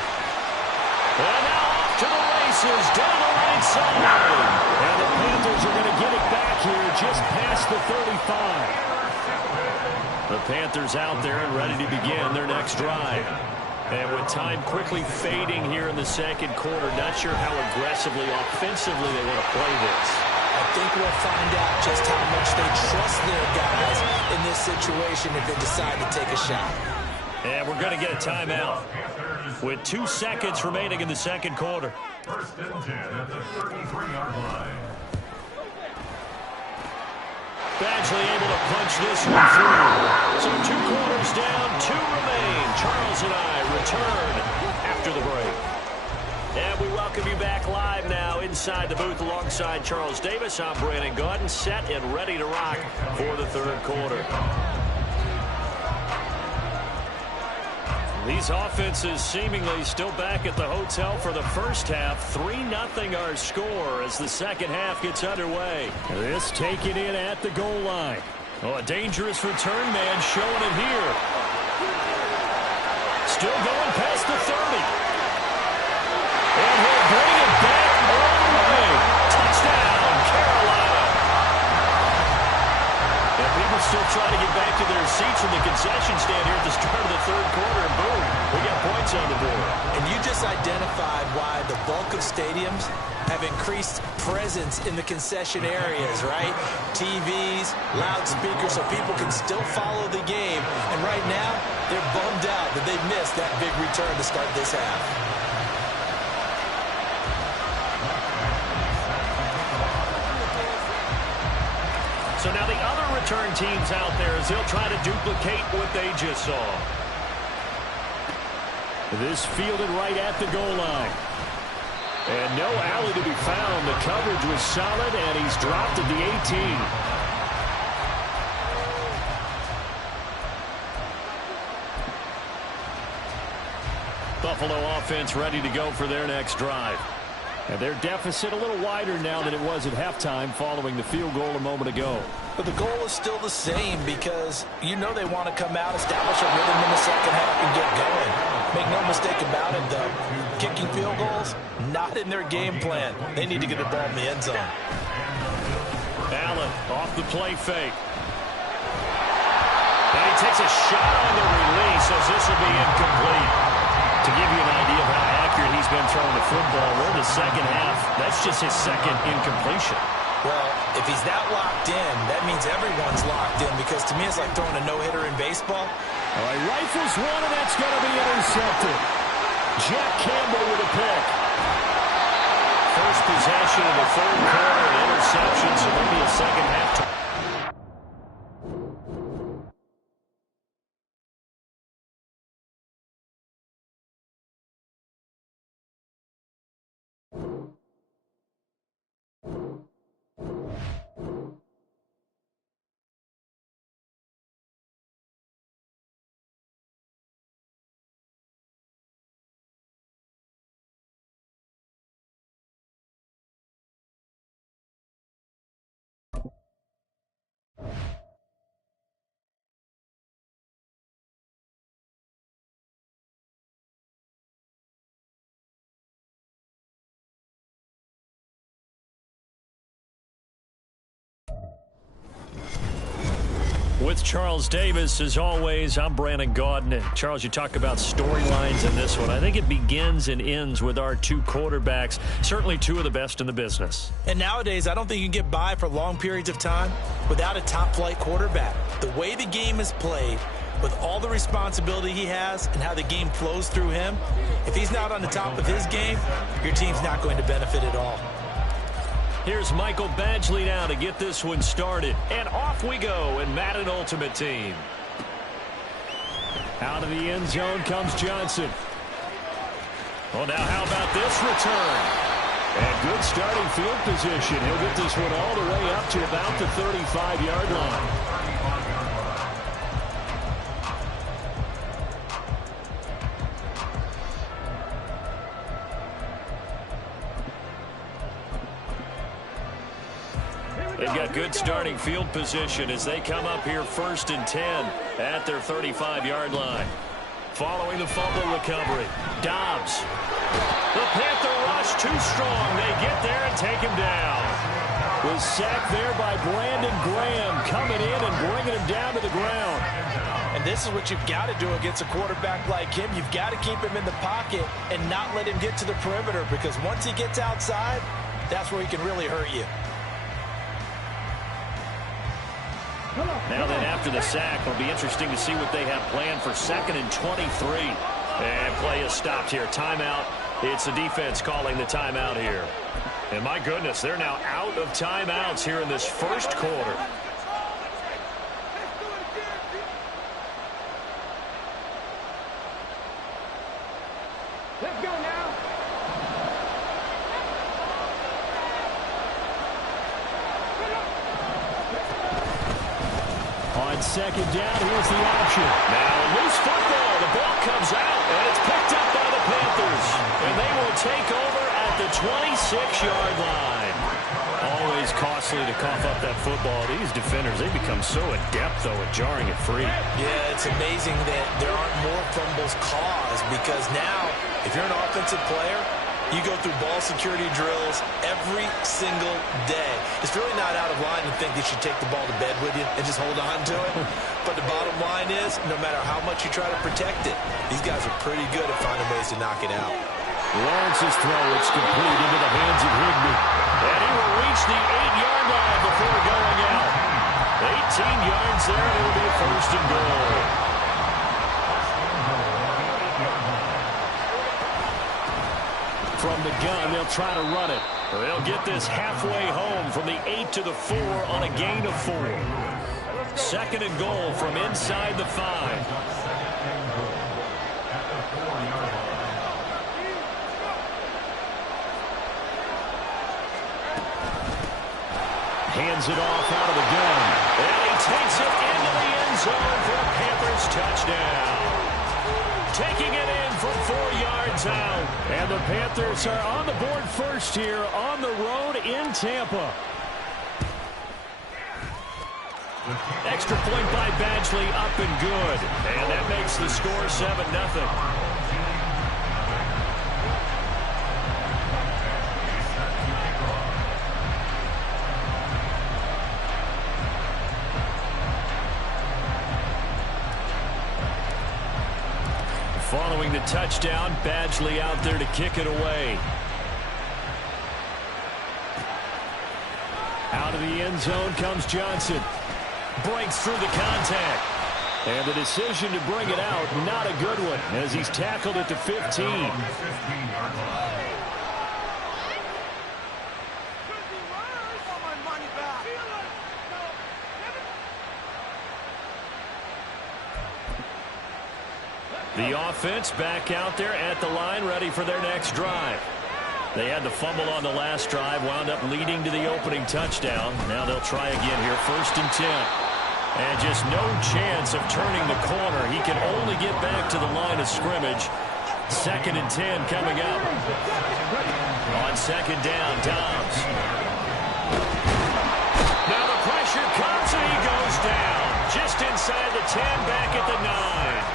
And now off to the races down the right side. And the Panthers are going to get it back here just past the 35. The Panthers out there and ready to begin their next drive. And with time quickly fading here in the 2nd quarter, not sure how aggressively, offensively they want to play this. I think we'll find out just how much they trust their guys in this situation if they decide to take a shot. And we're going to get a timeout with 2 seconds remaining in the 2nd quarter. 1st and 10 at the 33-yard line. Badgley able to punch this one through. So 2 quarters down, 2 remain. Charles and I return after after the break. And we welcome you back live now inside the booth alongside Charles Davis. I'm Brandon Gaudin, set and ready to rock for the third quarter. These offenses seemingly still back at the hotel for the first half. 3-0 our score as the second half gets underway. This taken in at the goal line. Oh, a dangerous return man showing it here. Still going past the 30. And he'll bring it back all the way. Touchdown, Carolina. And people still trying to get back to their seats from the concession stand here at the start of the third quarter. And boom, we got points on the board. And you just identified why the bulk of stadiums have increased presence in the concession areas, right? TVs, loudspeakers, so people can still follow the game. And right now, they're bummed out that they missed that big return to start this half. So now the other return teams out there as they'll try to duplicate what they just saw. This fielded right at the goal line. And no alley to be found. The coverage was solid, and he's dropped at the 18. Buffalo offense ready to go for their next drive. And their deficit a little wider now than it was at halftime following the field goal a moment ago. But the goal is still the same because you know they want to come out, establish a rhythm in the second half, and get going. Make no mistake about it, though. Kicking field goals, not in their game plan. They need to get the ball in the end zone. Allen off the play fake. And he takes a shot on the release as this will be incomplete. To give you an idea of how accurate he's been throwing the football, we're in the second half. That's just his second incompletion. Well, if he's that locked in, that means everyone's locked in because to me it's like throwing a no-hitter in baseball. All right, rifles one, and that's going to be intercepted. Jack Campbell with a pick. First possession of the third quarter, an interception, so maybe a second half. With Charles Davis, as always, I'm Brandon Gaudin. And Charles, you talk about storylines in this one. I think it begins and ends with our two quarterbacks, certainly two of the best in the business. And nowadays, I don't think you can get by for long periods of time without a top-flight quarterback. The way the game is played, with all the responsibility he has and how the game flows through him, if he's not on the top of his game, your team's not going to benefit at all. Here's Michael Badgley now to get this one started. And off we go in Madden Ultimate Team. Out of the end zone comes Johnson. Well, now how about this return? And good starting field position. He'll get this one all the way up to about the 35-yard line. They've got good starting field position as they come up here 1st and 10 at their 35-yard line. Following the fumble recovery, Dobbs. The Panther rush too strong. They get there and take him down. Was sacked there by Brandon Graham coming in and bringing him down to the ground. And this is what you've got to do against a quarterback like him. You've got to keep him in the pocket and not let him get to the perimeter because once he gets outside, that's where he can really hurt you. Now then, after the sack, it'll be interesting to see what they have planned for 2nd and 23. And play is stopped here. Timeout. It's the defense calling the timeout here. And my goodness, they're now out of timeouts here in this first quarter. Let's go now. On second down, here's the option. Now a loose football. The ball comes out, and it's picked up by the Panthers. And they will take over at the 26-yard line. Always costly to cough up that football. These defenders, they become so adept, though, at jarring it free. Yeah, it's amazing that there aren't more fumbles caused because now, if you're an offensive player, you go through ball security drills every single day. It's really not out of line to think you should take the ball to bed with you and just hold on to it. But the bottom line is, no matter how much you try to protect it, these guys are pretty good at finding ways to knock it out. Lawrence's throw, it's complete into the hands of Higbee. And he will reach the 8-yard line before going out. 18 yards there, and it will be a first and goal. From the gun, they'll try to run it. They'll get this halfway home from the 8 to the 4 on a gain of 4. Second and goal from inside the 5. Hands it off out of the gun. And he takes it into the end zone for a Panthers touchdown. Taking it in from 4 yards out. And the Panthers are on the board first here on the road in Tampa. Extra point by Badgley, up and good. And that makes the score 7-0. Following the touchdown, Badgley out there to kick it away. Out of the end zone comes Johnson. Breaks through the contact. And the decision to bring it out, not a good one, as he's tackled at the 15. The offense back out there at the line, ready for their next drive. They had the fumble on the last drive, wound up leading to the opening touchdown. Now they'll try again here, 1st and 10. And just no chance of turning the corner. He can only get back to the line of scrimmage. 2nd and 10 coming up. On 2nd down, Dobbs. Now the pressure comes and he goes down. Just inside the 10, back at the 9.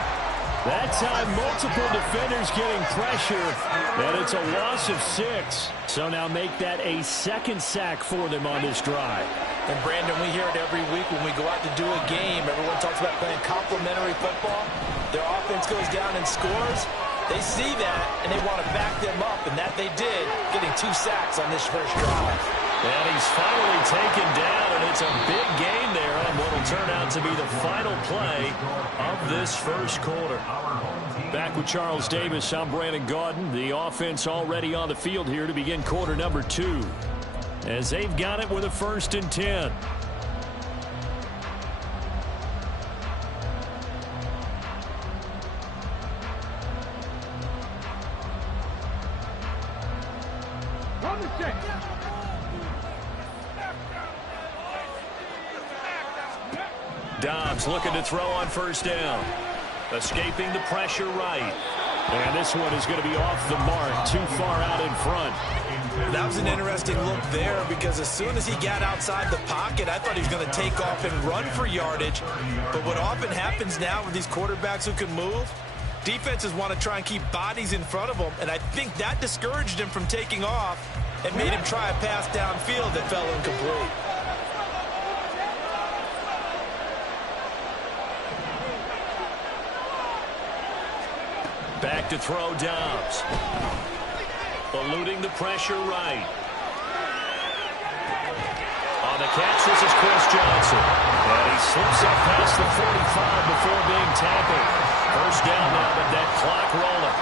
That time, multiple defenders getting pressure, and it's a loss of 6. So now make that a 2nd sack for them on this drive. And, Brandon, we hear it every week when we go out to do a game. Everyone talks about playing complementary football. Their offense goes down and scores. They see that, and they want to back them up, and that they did, getting 2 sacks on this first drive. And he's finally taken down, and it's a big gain there on what will turn out to be the final play of this first quarter. Back with Charles Davis, I'm Brandon Gaudin. The offense already on the field here to begin quarter number 2. As they've got it with a 1st and 10. Dobbs looking to throw on 1st down. Escaping the pressure right. And this one is going to be off the mark, too far out in front. That was an interesting look there because as soon as he got outside the pocket, I thought he was going to take off and run for yardage. But what often happens now with these quarterbacks who can move, defenses want to try and keep bodies in front of them, and I think that discouraged him from taking off and made him try a pass downfield that fell incomplete. Back to throw, Dobbs. Eluding the pressure right. On the catch, this is Chris Johnson. And he slips up past the 45 before being tackled. 1st down now, but that clock rolling.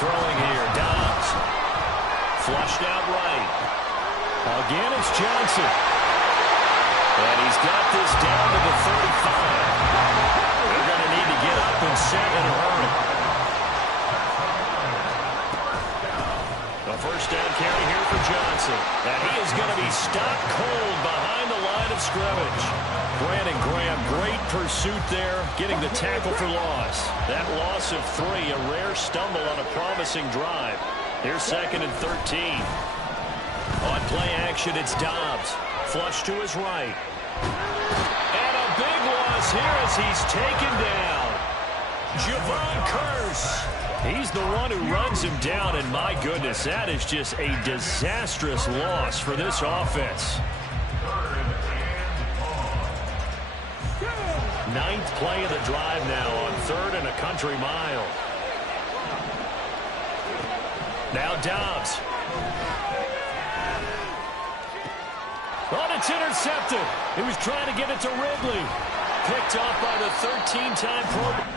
Throwing here, Dobbs. Flushed out right. Again, it's Johnson. And he's got this down to the 35. They're going to need to get up and set in a hurry. first down carry here for Johnson. And he is going to be stopped cold behind the line of scrimmage. Brandon Graham, great pursuit there, getting the tackle for loss. That loss of 3, a rare stumble on a promising drive. Here's 2nd and 13. On play action, it's Dobbs. Flush to his right. And a big loss here as he's taken down. Javon Curse. He's the one who runs him down, and my goodness, that is just a disastrous loss for this offense. 9th play of the drive now on 3rd and a country mile. Now Dobbs. Oh, it's intercepted. He was trying to get it to Ridley. Picked off by the 13-time Pro.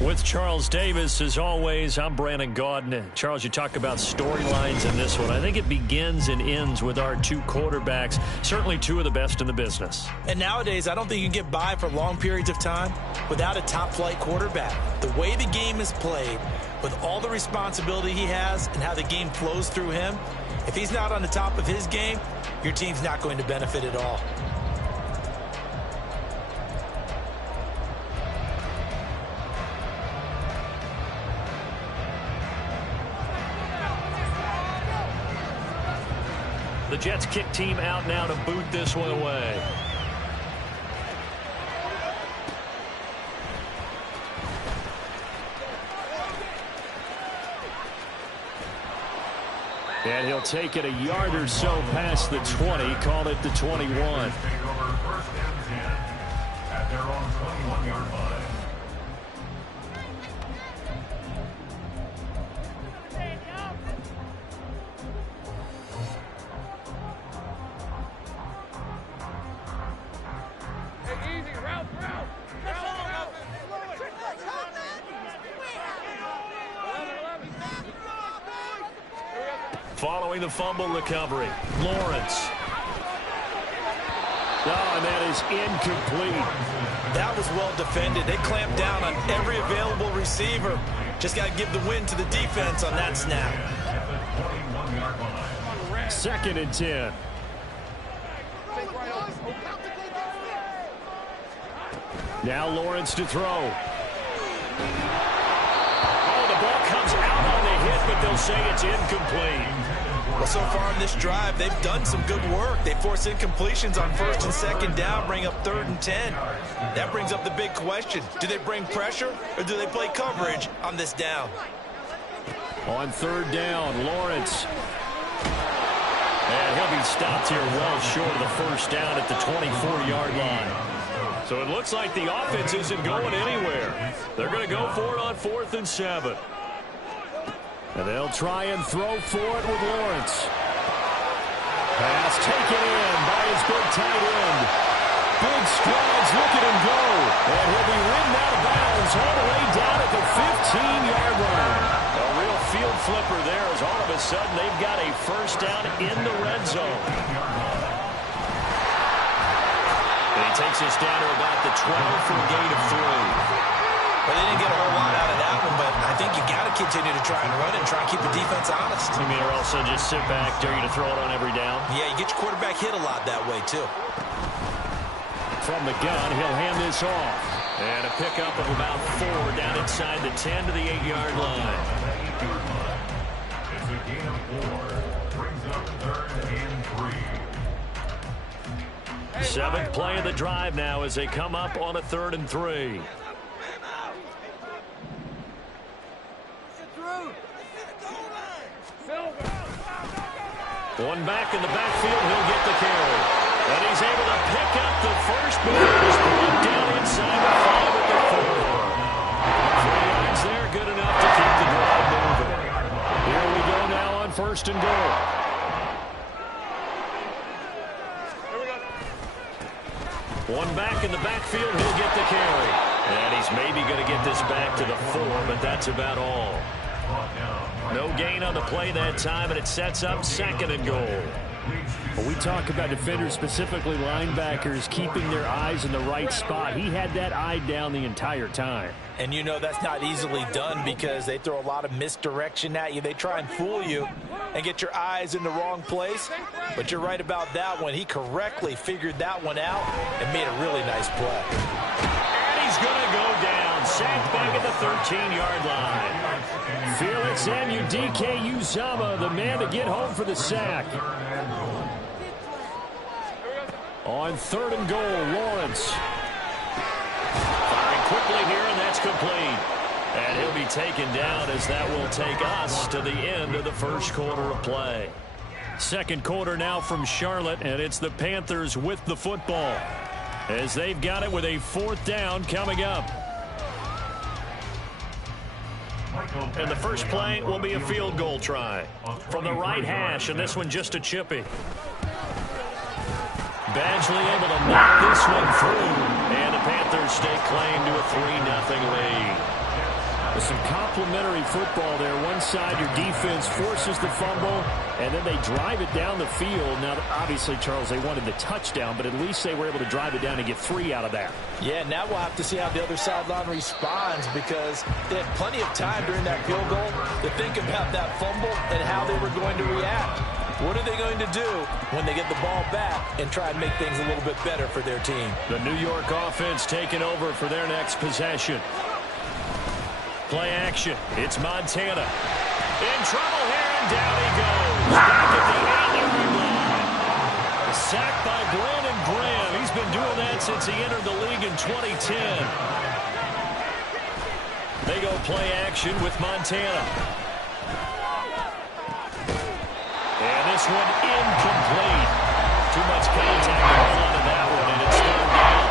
With Charles Davis, as always, I'm Brandon Gaudin. Charles, you talk about storylines in this one. I think it begins and ends with our 2 quarterbacks, certainly 2 of the best in the business. And nowadays, I don't think you can get by for long periods of time without a top-flight quarterback. The way the game is played, with all the responsibility he has and how the game flows through him, if he's not on the top of his game, your team's not going to benefit at all. The Jets kick team out now to boot this one away. And he'll take it a yard or so past the 20, call it the 21. Take over 1st and 10 at their own 21-yard line. Following the fumble recovery, Lawrence. Oh, and that is incomplete. That was well defended. They clamped down on every available receiver. Just got to give the win to the defense on that snap. 2nd and 10. Now Lawrence to throw. Oh, the ball comes out on the hit, but they'll say it's incomplete. Well, so far in this drive, they've done some good work. They force incompletions on 1st and 2nd down, bring up 3rd and 10. That brings up the big question. Do they bring pressure or do they play coverage on this down? On 3rd down, Lawrence. And he'll be stopped here well short of the 1st down at the 24-yard line. So it looks like the offense isn't going anywhere. They're going to go for it on 4th and 7. And they'll try and throw for it with Lawrence. Pass taken in by his big tight end. Big strides, look at him go. And he'll be ridden out of bounds all the way down at the 15-yard line. A real field flipper there as all of a sudden they've got a first down in the red zone. And he takes us down to about the 12 for a gain of 3. Well, they didn't get a whole lot out of that one, but I think you got to continue to try and run and try and keep the defense honest. You mean or also just sit back, dare you to throw it on every down? Yeah, you get your quarterback hit a lot that way, too. From the gun, he'll hand this off. And a pickup of about 4 down inside the 10 to the 8-yard line. It's a gain of 4. Brings up 3rd and 3. 7th play of the drive now as they come up on a 3rd and 3. One back in the backfield, he'll get the carry. And he's able to pick up the first move. He's brought down inside the 5 at the 4. 3 yards there, good enough to keep the drive moving. Here we go now on 1st and goal. One back in the backfield, he'll get the carry. And he's maybe going to get this back to the 4, but that's about all. No gain on the play that time, and it sets up 2nd and goal. Well, we talk about defenders, specifically linebackers, keeping their eyes in the right spot. He had that eye down the entire time. And you know that's not easily done because they throw a lot of misdirection at you. They try and fool you and get your eyes in the wrong place. But you're right about that one. He correctly figured that one out and made a really nice play. And he's going to go down. Sacked back at the 13-yard line. Felix Anudike-Uzomah, the man to get home for the sack. On 3rd and goal, Lawrence. Firing quickly here, and that's complete. And he'll be taken down as that will take us to the end of the first quarter of play. 2nd quarter now from Charlotte, and it's the Panthers with the football, as they've got it with a 4th down coming up. And the first play will be a field goal try from the right hash, and this one just a chippy. Badgley able to knock this one through, and the Panthers stake claim to a 3-0 lead. With some complimentary football there. One side, your defense forces the fumble, and then they drive it down the field. Now, obviously, Charles, they wanted the touchdown, but at least they were able to drive it down and get 3 out of that. Yeah, now we'll have to see how the other sideline responds because they had plenty of time during that field goal to think about that fumble and how they were going to react. What are they going to do when they get the ball back and try and make things a little bit better for their team? The New York offense taking over for their next possession. Play action. It's Montana. In trouble here, and down he goes. Back at the 8-yard line. Sacked by Brandon Graham. He's been doing that since he entered the league in 2010. They go play action with Montana. And this one incomplete. Too much contact to hold on to that one, and it's 3rd down.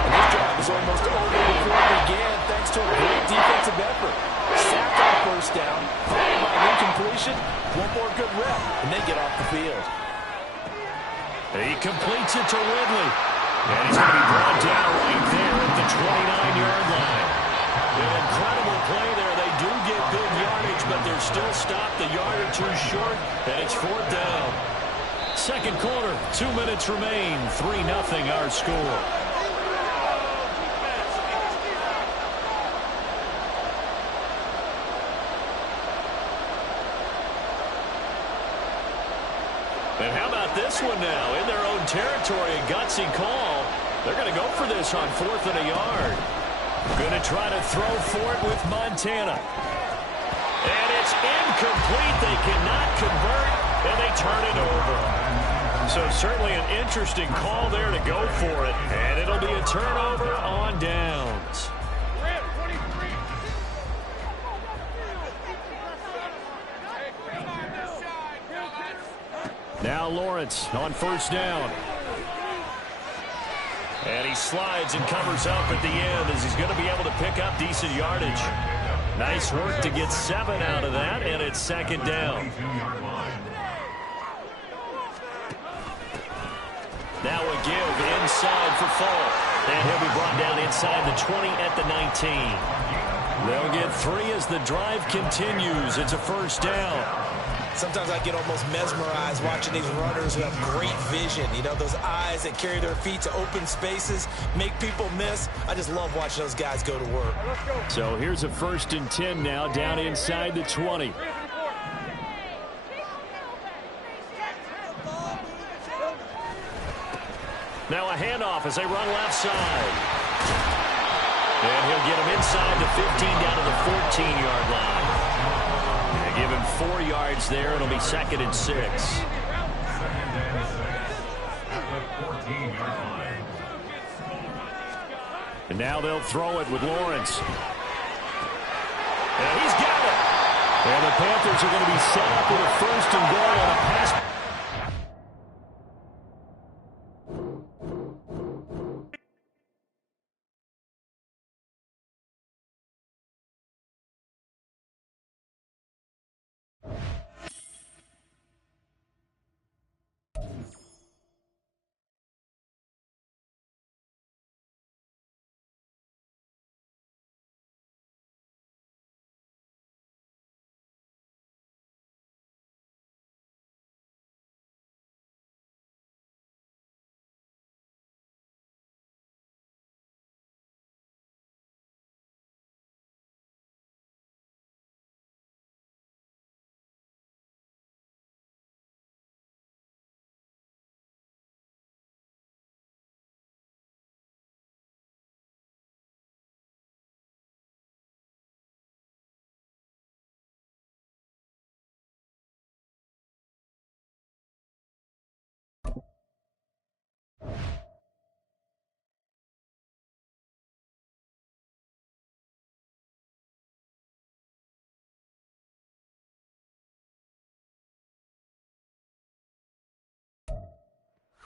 And this drive is almost over before it began thanks to a great defensive effort. Sacked on 1st down, followed by an incompletion, one more good rep, and they get off the field. He completes it to Ridley. And he's going to be brought down right there at the 29-yard line. An incredible play there. They do get big yardage, but they're still stopped a yard or 2 short, and it's 4th down. 2nd quarter, 2 minutes remain. 3-0 our score. And how about this one now? In their own territory, a gutsy call. They're going to go for this on 4th and a yard. Going to try to throw for it with Montana. And it's incomplete. They cannot convert, and they turn it over. So certainly an interesting call there to go for it. And it'll be a turnover on downs. Now Lawrence on 1st down. And he slides and covers up at the end as he's going to be able to pick up decent yardage. Nice work to get 7 out of that, and it's second down. Now a give inside for Fall. And he'll be brought down inside the 20 at the 19. They'll get 3 as the drive continues. It's a first down. Sometimes I get almost mesmerized watching these runners who have great vision. You know, those eyes that carry their feet to open spaces, make people miss. I just love watching those guys go to work. So here's a 1st and 10 now, down inside the 20. Now a handoff as they run left side. And he'll get him inside the 15 down to the 14-yard line. And give him 4 yards there. It'll be 2nd and 6. And now they'll throw it with Lawrence. And he's got it. And the Panthers are going to be set up with a 1st and goal on a pass.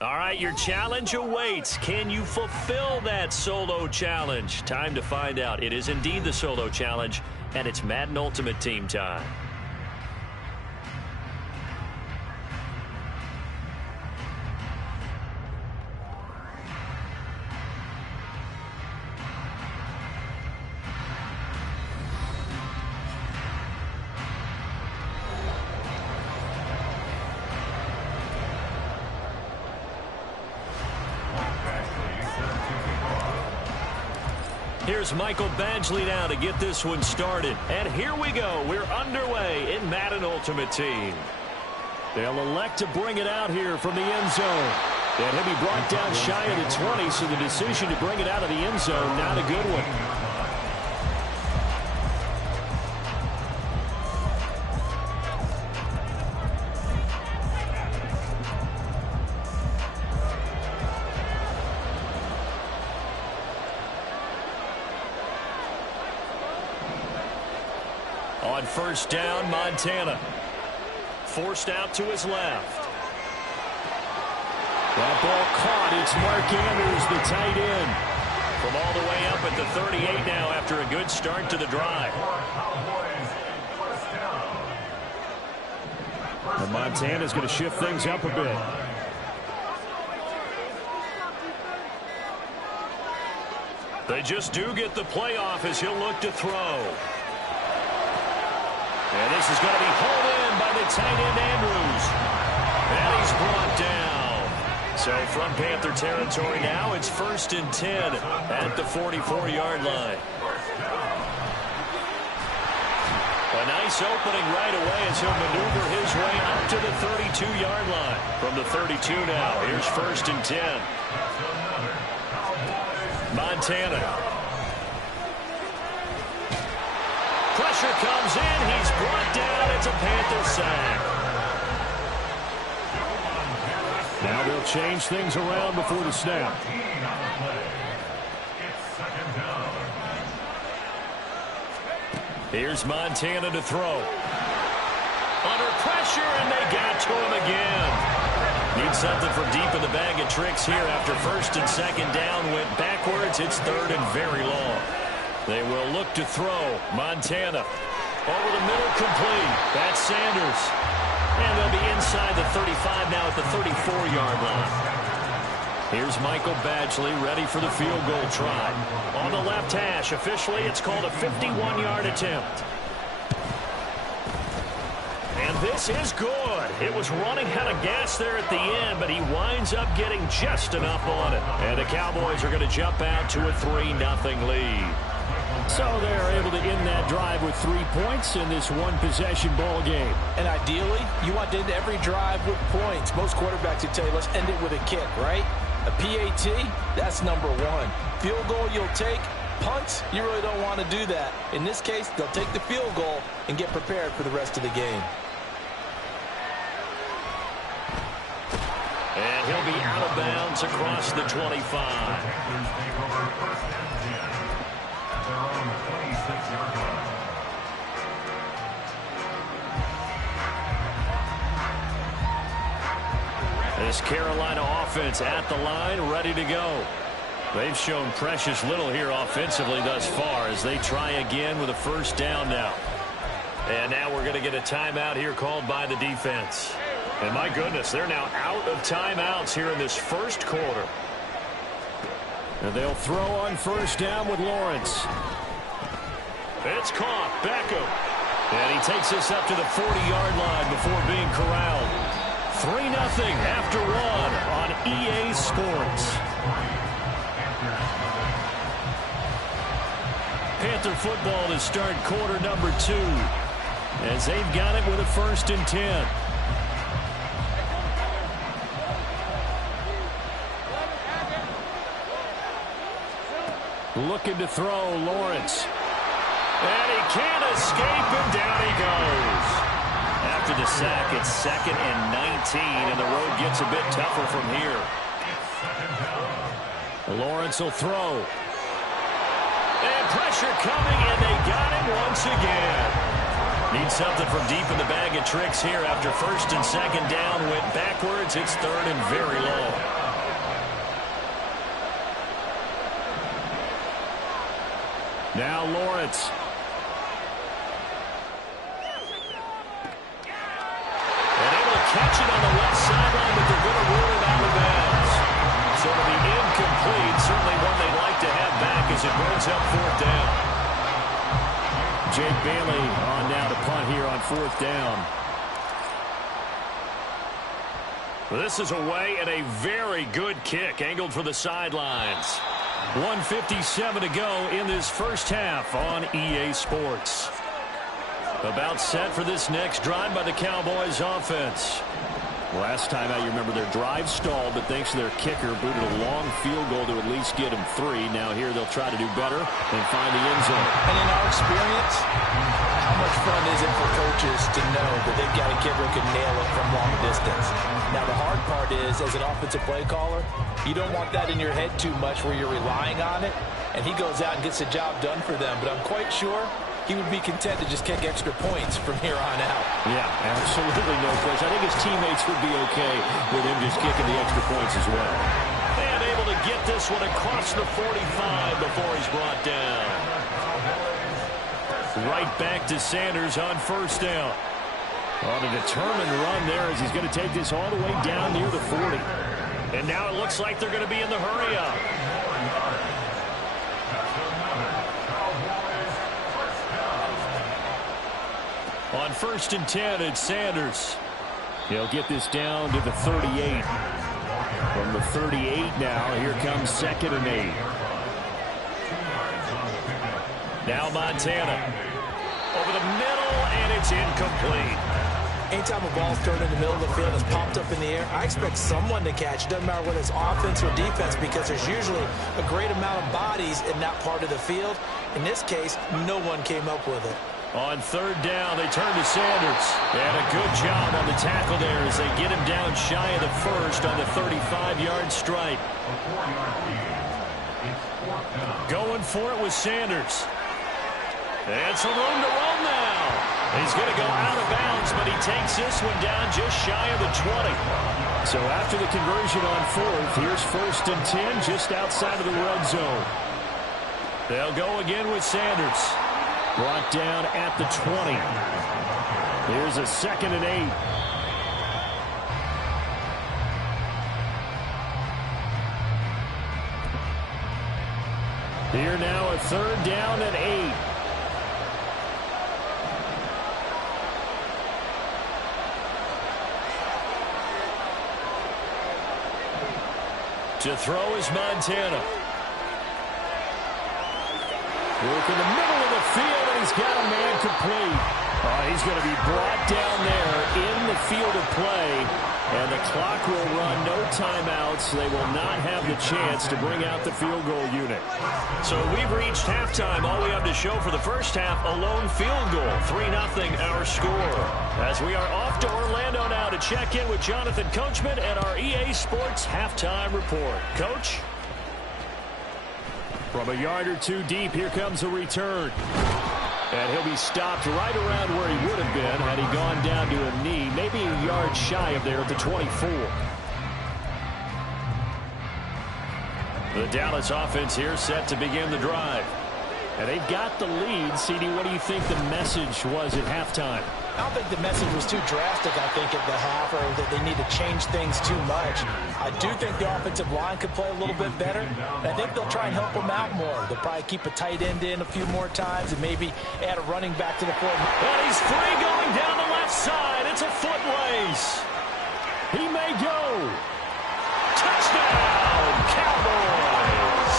All right, your challenge awaits. Can you fulfill that solo challenge? Time to find out. It is indeed the solo challenge, and it's Madden Ultimate Team time. Here's Michael Badgley now to get this one started. And here we go. We're underway in Madden Ultimate Team. They'll elect to bring it out here from the end zone. And he'll be brought down shy of the 20, so the decision to bring it out of the end zone, not a good one. On first down, Montana. Forced out to his left. That ball caught. It's Mark Andrews, the tight end. From all the way up at the 38 now after a good start to the drive. And Montana's going to shift things up a bit. They just do get the playoff as he'll look to throw. And this is going to be hauled in by the tight end Andrews. And he's brought down. So from Panther territory now, it's 1st and 10 at the 44-yard line. A nice opening right away as he'll maneuver his way up to the 32-yard line. From the 32 now, here's 1st and 10. Montana. Pressure comes in. He's brought down. It's a Panther sack. Now they'll change things around before the snap. Here's Montana to throw. Under pressure, and they got to him again. Need something from deep in the bag of tricks here after first and second down went backwards. It's third and very long. They will look to throw. Montana over the middle, complete. That's Sanders. And they'll be inside the 35 now at the 34-yard line. Here's Michael Badgley ready for the field goal try. On the left hash, officially it's called a 51-yard attempt. And this is good. It was running out of gas there at the end, but he winds up getting just enough on it. And the Cowboys are going to jump out to a 3-0 lead. So they're able to end that drive with 3 points in this one-possession ball game. And ideally, you want to end every drive with points. Most quarterbacks would tell you, let's end it with a kick, right? A PAT, that's number one. Field goal you'll take. Punts, you really don't want to do that. In this case, they'll take the field goal and get prepared for the rest of the game. And he'll be out of bounds across the 25. This Carolina offense at the line, ready to go. They've shown precious little here offensively thus far as they try again with a first down now. And now we're going to get a timeout here called by the defense. And my goodness, they're now out of timeouts here in this first quarter. And they'll throw on first down with Lawrence. It's caught. Beckham. And he takes this up to the 40-yard line before being corralled. 3-0 after one on EA Sports. Panther football to start quarter number 2 as they've got it with a 1st and 10. Looking to throw, Lawrence. And he can't escape, and down he goes. After the sack, it's 2nd and 19, and the road gets a bit tougher from here. Lawrence will throw. And pressure coming, and they got him once again. Need something from deep in the bag of tricks here after first and second down went backwards. It's 3rd and very long. Now Lawrence. And able to catch it on the left sideline, but they're going to rule it out of bounds. So it'll be incomplete. Certainly one they'd like to have back as it brings up 4th down. Jake Bailey on now to punt here on 4th down. This is away and a very good kick angled for the sidelines. 1:57 to go in this first half on EA Sports. About set for this next drive by the Cowboys offense. Last time out, you remember their drive stalled, but thanks to their kicker, booted a long field goal to at least get them 3. Now here they'll try to do better and find the end zone. And in our experience, how much fun is it for coaches to know that they've got a kicker who can nail it from long distance? Now the hard part is, as an offensive play caller, you don't want that in your head too much where you're relying on it, and he goes out and gets the job done for them. But I'm quite sure he would be content to just kick extra points from here on out. Yeah, absolutely no question. I think his teammates would be okay with him just kicking the extra points as well. And able to get this one across the 45 before he's brought down. Right back to Sanders on first down. On a determined run there as he's going to take this all the way down near the 40. And now it looks like they're going to be in the hurry-up. On 1st and 10, it's Sanders. He'll get this down to the 38. From the 38 now, here comes 2nd and 8. Now Montana. Over the middle, and it's incomplete. Anytime a ball's thrown in the middle of the field and it's popped up in the air, I expect someone to catch. It doesn't matter whether it's offense or defense, because there's usually a great amount of bodies in that part of the field. In this case, no one came up with it. On 3rd down, they turn to Sanders. And a good job on the tackle there as they get him down shy of the 1st on the 35-yard stripe. Going for it with Sanders. And some room to run now. He's going to go out of bounds, but he takes this one down just shy of the 20. So after the conversion on fourth, here's 1st and 10 just outside of the red zone. They'll go again with Sanders. Brought down at the 20. Here's a 2nd and 8. Here now a 3rd down and 8. To throw is Montana. Work in the middle of the field, and he's got a man complete. He's going to be brought down there in the field of play, and the clock will run, no timeouts. They will not have the chance to bring out the field goal unit. So we've reached halftime. All we have to show for the first half, a lone field goal. 3-0 our score. As we are off to Orlando now to check in with Jonathan Coachman and our EA Sports halftime report. Coach? From a yard or two deep, here comes a return. And he'll be stopped right around where he would have been had he gone down to a knee, maybe a yard shy of there at the 24. The Dallas offense here set to begin the drive. And they've got the lead. CD, what do you think the message was at halftime? I don't think the message was too drastic, I think, at the half, or that they need to change things too much. I do think the offensive line could play a little bit better. And I think they'll try and help them out more. They'll probably keep a tight end in a few more times and maybe add a running back to the field. And he's free going down the left side. It's a foot race. He may go. Touchdown, Cowboys.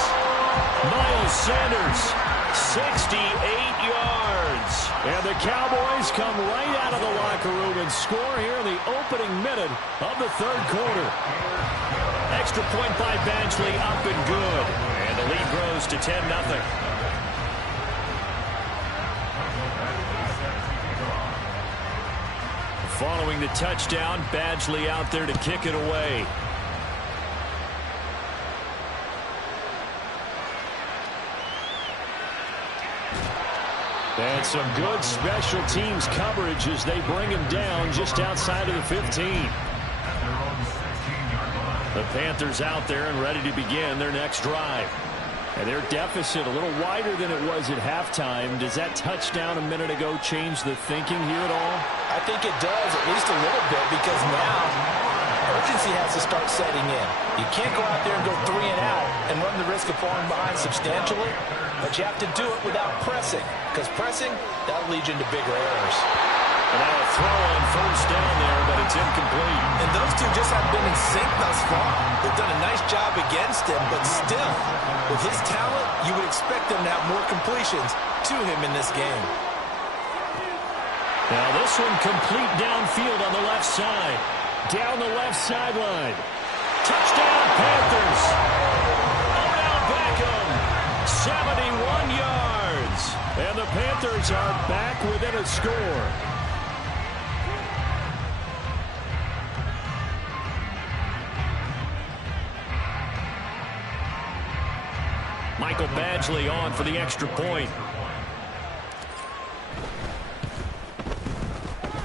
Miles Sanders, 68 yards. And the Cowboys come right out of the locker room and score here in the opening minute of the 3rd quarter. Extra point by Badgley, up and good. And the lead grows to 10-0. Following the touchdown, Badgley out there to kick it away. And some good special teams coverage as they bring him down just outside of the 15. The Panthers out there and ready to begin their next drive. And their deficit a little wider than it was at halftime. Does that touchdown a minute ago change the thinking here at all? I think it does, at least a little bit, because now urgency has to start setting in. You can't go out there and go 3 and out and run the risk of falling behind substantially, but you have to do it without pressing, because pressing, that'll lead you into bigger errors. And now a throw on 1st down there, but it's incomplete. And those two just haven't been in sync thus far. They've done a nice job against him, but still, with his talent, you would expect them to have more completions to him in this game. Now this one complete downfield on the left side. Down the left sideline. Touchdown, Panthers. Odell Beckham, 71 yards. And the Panthers are back within a score. Michael Badgley on for the extra point.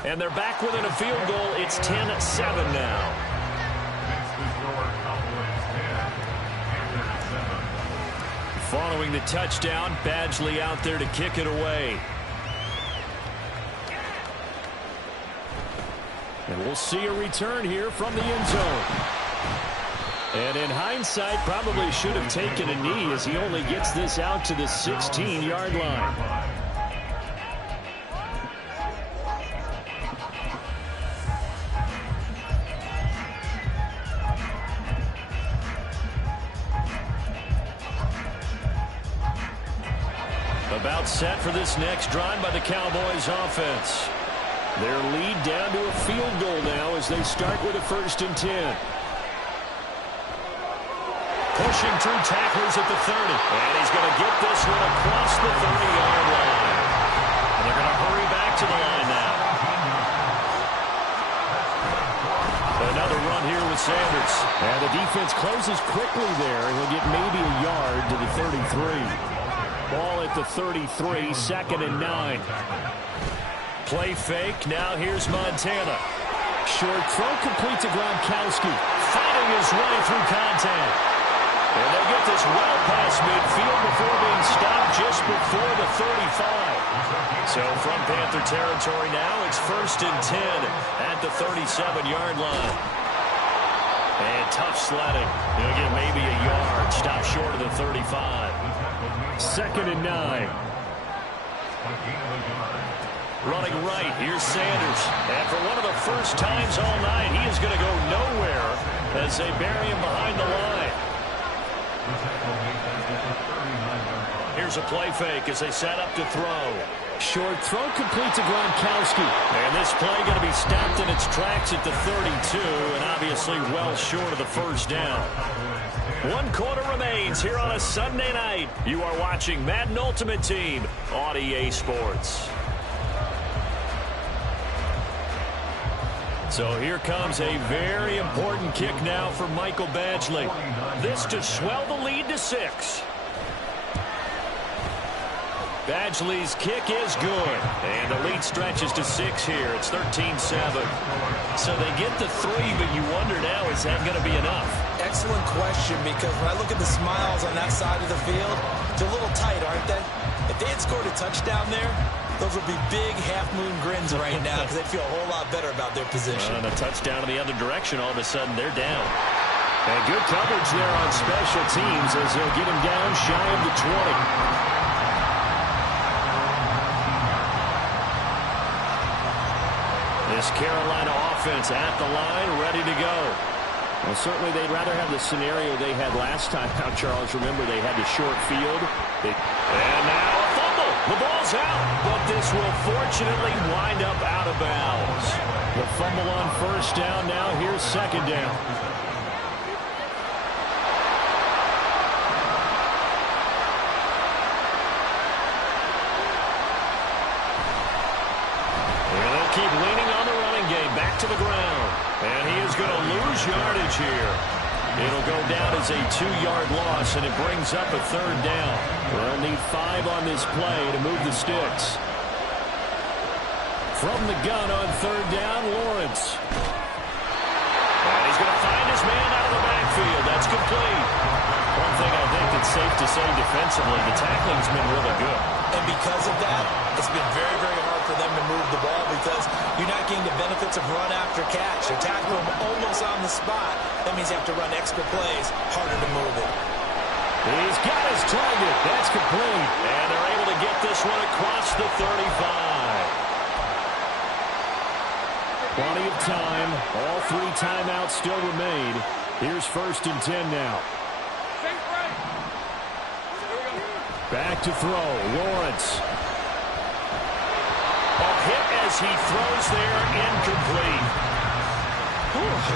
And they're back within a field goal. It's 10-7 now. Following the touchdown, Badgley out there to kick it away. And we'll see a return here from the end zone. And in hindsight, probably should have taken a knee as he only gets this out to the 16-yard line. About set for this next drive by the Cowboys offense. Their lead down to a field goal now as they start with a 1st and 10. Pushing through tacklers at the 30. And he's going to get this one across the 30-yard line. And they're going to hurry back to the line now. Another run here with Sanders. And the defense closes quickly there. He'll get maybe a yard to the 33. Ball at the 33, 2nd and 9. Play fake. Now here's Montana. Short throw complete to Gronkowski. Fighting his way through contact. And they'll get this well past midfield before being stopped just before the 35. So from Panther territory now, it's 1st and 10 at the 37-yard line. And tough sledding. He'll get maybe a yard. Stop short of the 35. 2nd and 9. Running right, here's Sanders. And for one of the first times all night, he is going to go nowhere as they bury him behind the line. Here's a play fake as they set up to throw. Short throw complete to Gronkowski. And this play going to be stopped in its tracks at the 32, and obviously well short of the first down. 1 quarter remains here on a Sunday night. You are watching Madden Ultimate Team on EA Sports. So here comes a very important kick now for Michael Badgley. This to swell the lead to 6. Badgley's kick is good. And the lead stretches to 6 here. It's 13-7. So they get the 3, but you wonder now, is that going to be enough? Excellent question, because when I look at the smiles on that side of the field, they're a little tight, aren't they? If they had scored a touchdown there, those would be big half-moon grins right now because they'd feel a whole lot better about their position. And a touchdown in the other direction, all of a sudden they're down. And good coverage there on special teams as they'll get him down shy of the 20. This Carolina offense at the line, ready to go. Well, certainly they'd rather have the scenario they had last time out, Charles. Remember, they had the short field. And now a fumble. The ball's out, but this will fortunately wind up out of bounds. The fumble on 1st down. Now here's 2nd down. And they'll keep leaning on the running game. Back to the ground. And he is going to lose yardage here. It'll go down as a 2-yard loss, and it brings up a 3rd down. They'll need 5 on this play to move the sticks. From the gun on 3rd down, Lawrence. And he's going to find his man out of the backfield. That's complete. One thing I think that's safe to say defensively, the tackling's been really good. And because of that, it's been very, very hard for them to move the ball because you're not getting the benefits of run after catch. They're tackling him almost on the spot. That means you have to run extra plays, harder to move it. He's got his target. That's complete. And they're able to get this one across the 35. Plenty of time. All 3 timeouts still remain. Here's 1st and 10 now. Back to throw. Lawrence. A hit as he throws there, incomplete.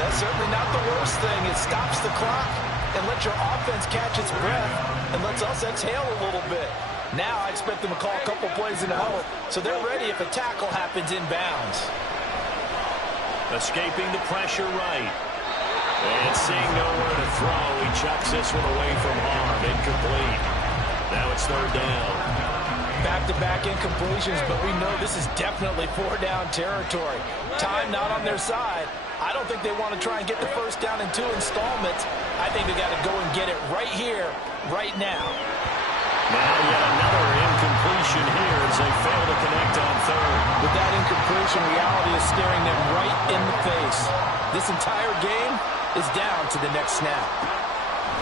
That's certainly not the worst thing. It stops the clock and lets your offense catch its breath and lets us exhale a little bit. Now I expect them to call a couple plays in a huddle so they're ready if a tackle happens inbounds. Escaping the pressure right. And seeing nowhere to throw, he chucks this one away from harm. Incomplete. Now it's 3rd down. Back-to-back incompletions, but we know this is definitely 4-down territory. Time not on their side. I don't think they want to try and get the 1st down in 2 installments. I think they got to go and get it right here, right now. Now yet another incompletion here as they fail to connect on 3rd. With that incompletion, reality is staring them right in the face. This entire game is down to the next snap.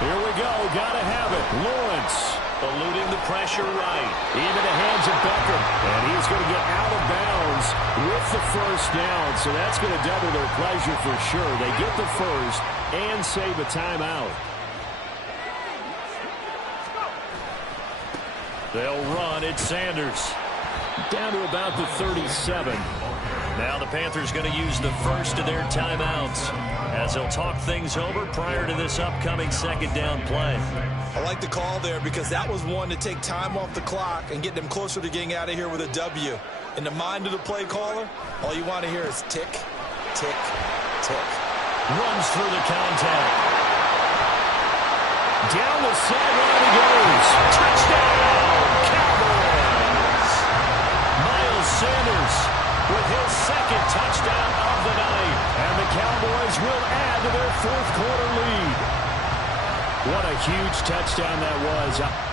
Here we go. Got to have it. Lawrence. Eluding the pressure right. Into the hands of Beckham. And he's going to get out of bounds with the 1st down. So that's going to double their pleasure for sure. They get the 1st and save a timeout. They'll run. It's Sanders. Down to about the 37. Now the Panthers going to use the first of their timeouts as they'll talk things over prior to this upcoming 2nd down play. I like the call there because that was one to take time off the clock and get them closer to getting out of here with a W. In the mind of the play caller, all you want to hear is tick, tick, tick. Runs through the contact. Down the sideline he goes. Touchdown, Cowboys! Miles Sanders Cowboys will add to their fourth quarter lead. What a huge touchdown that was.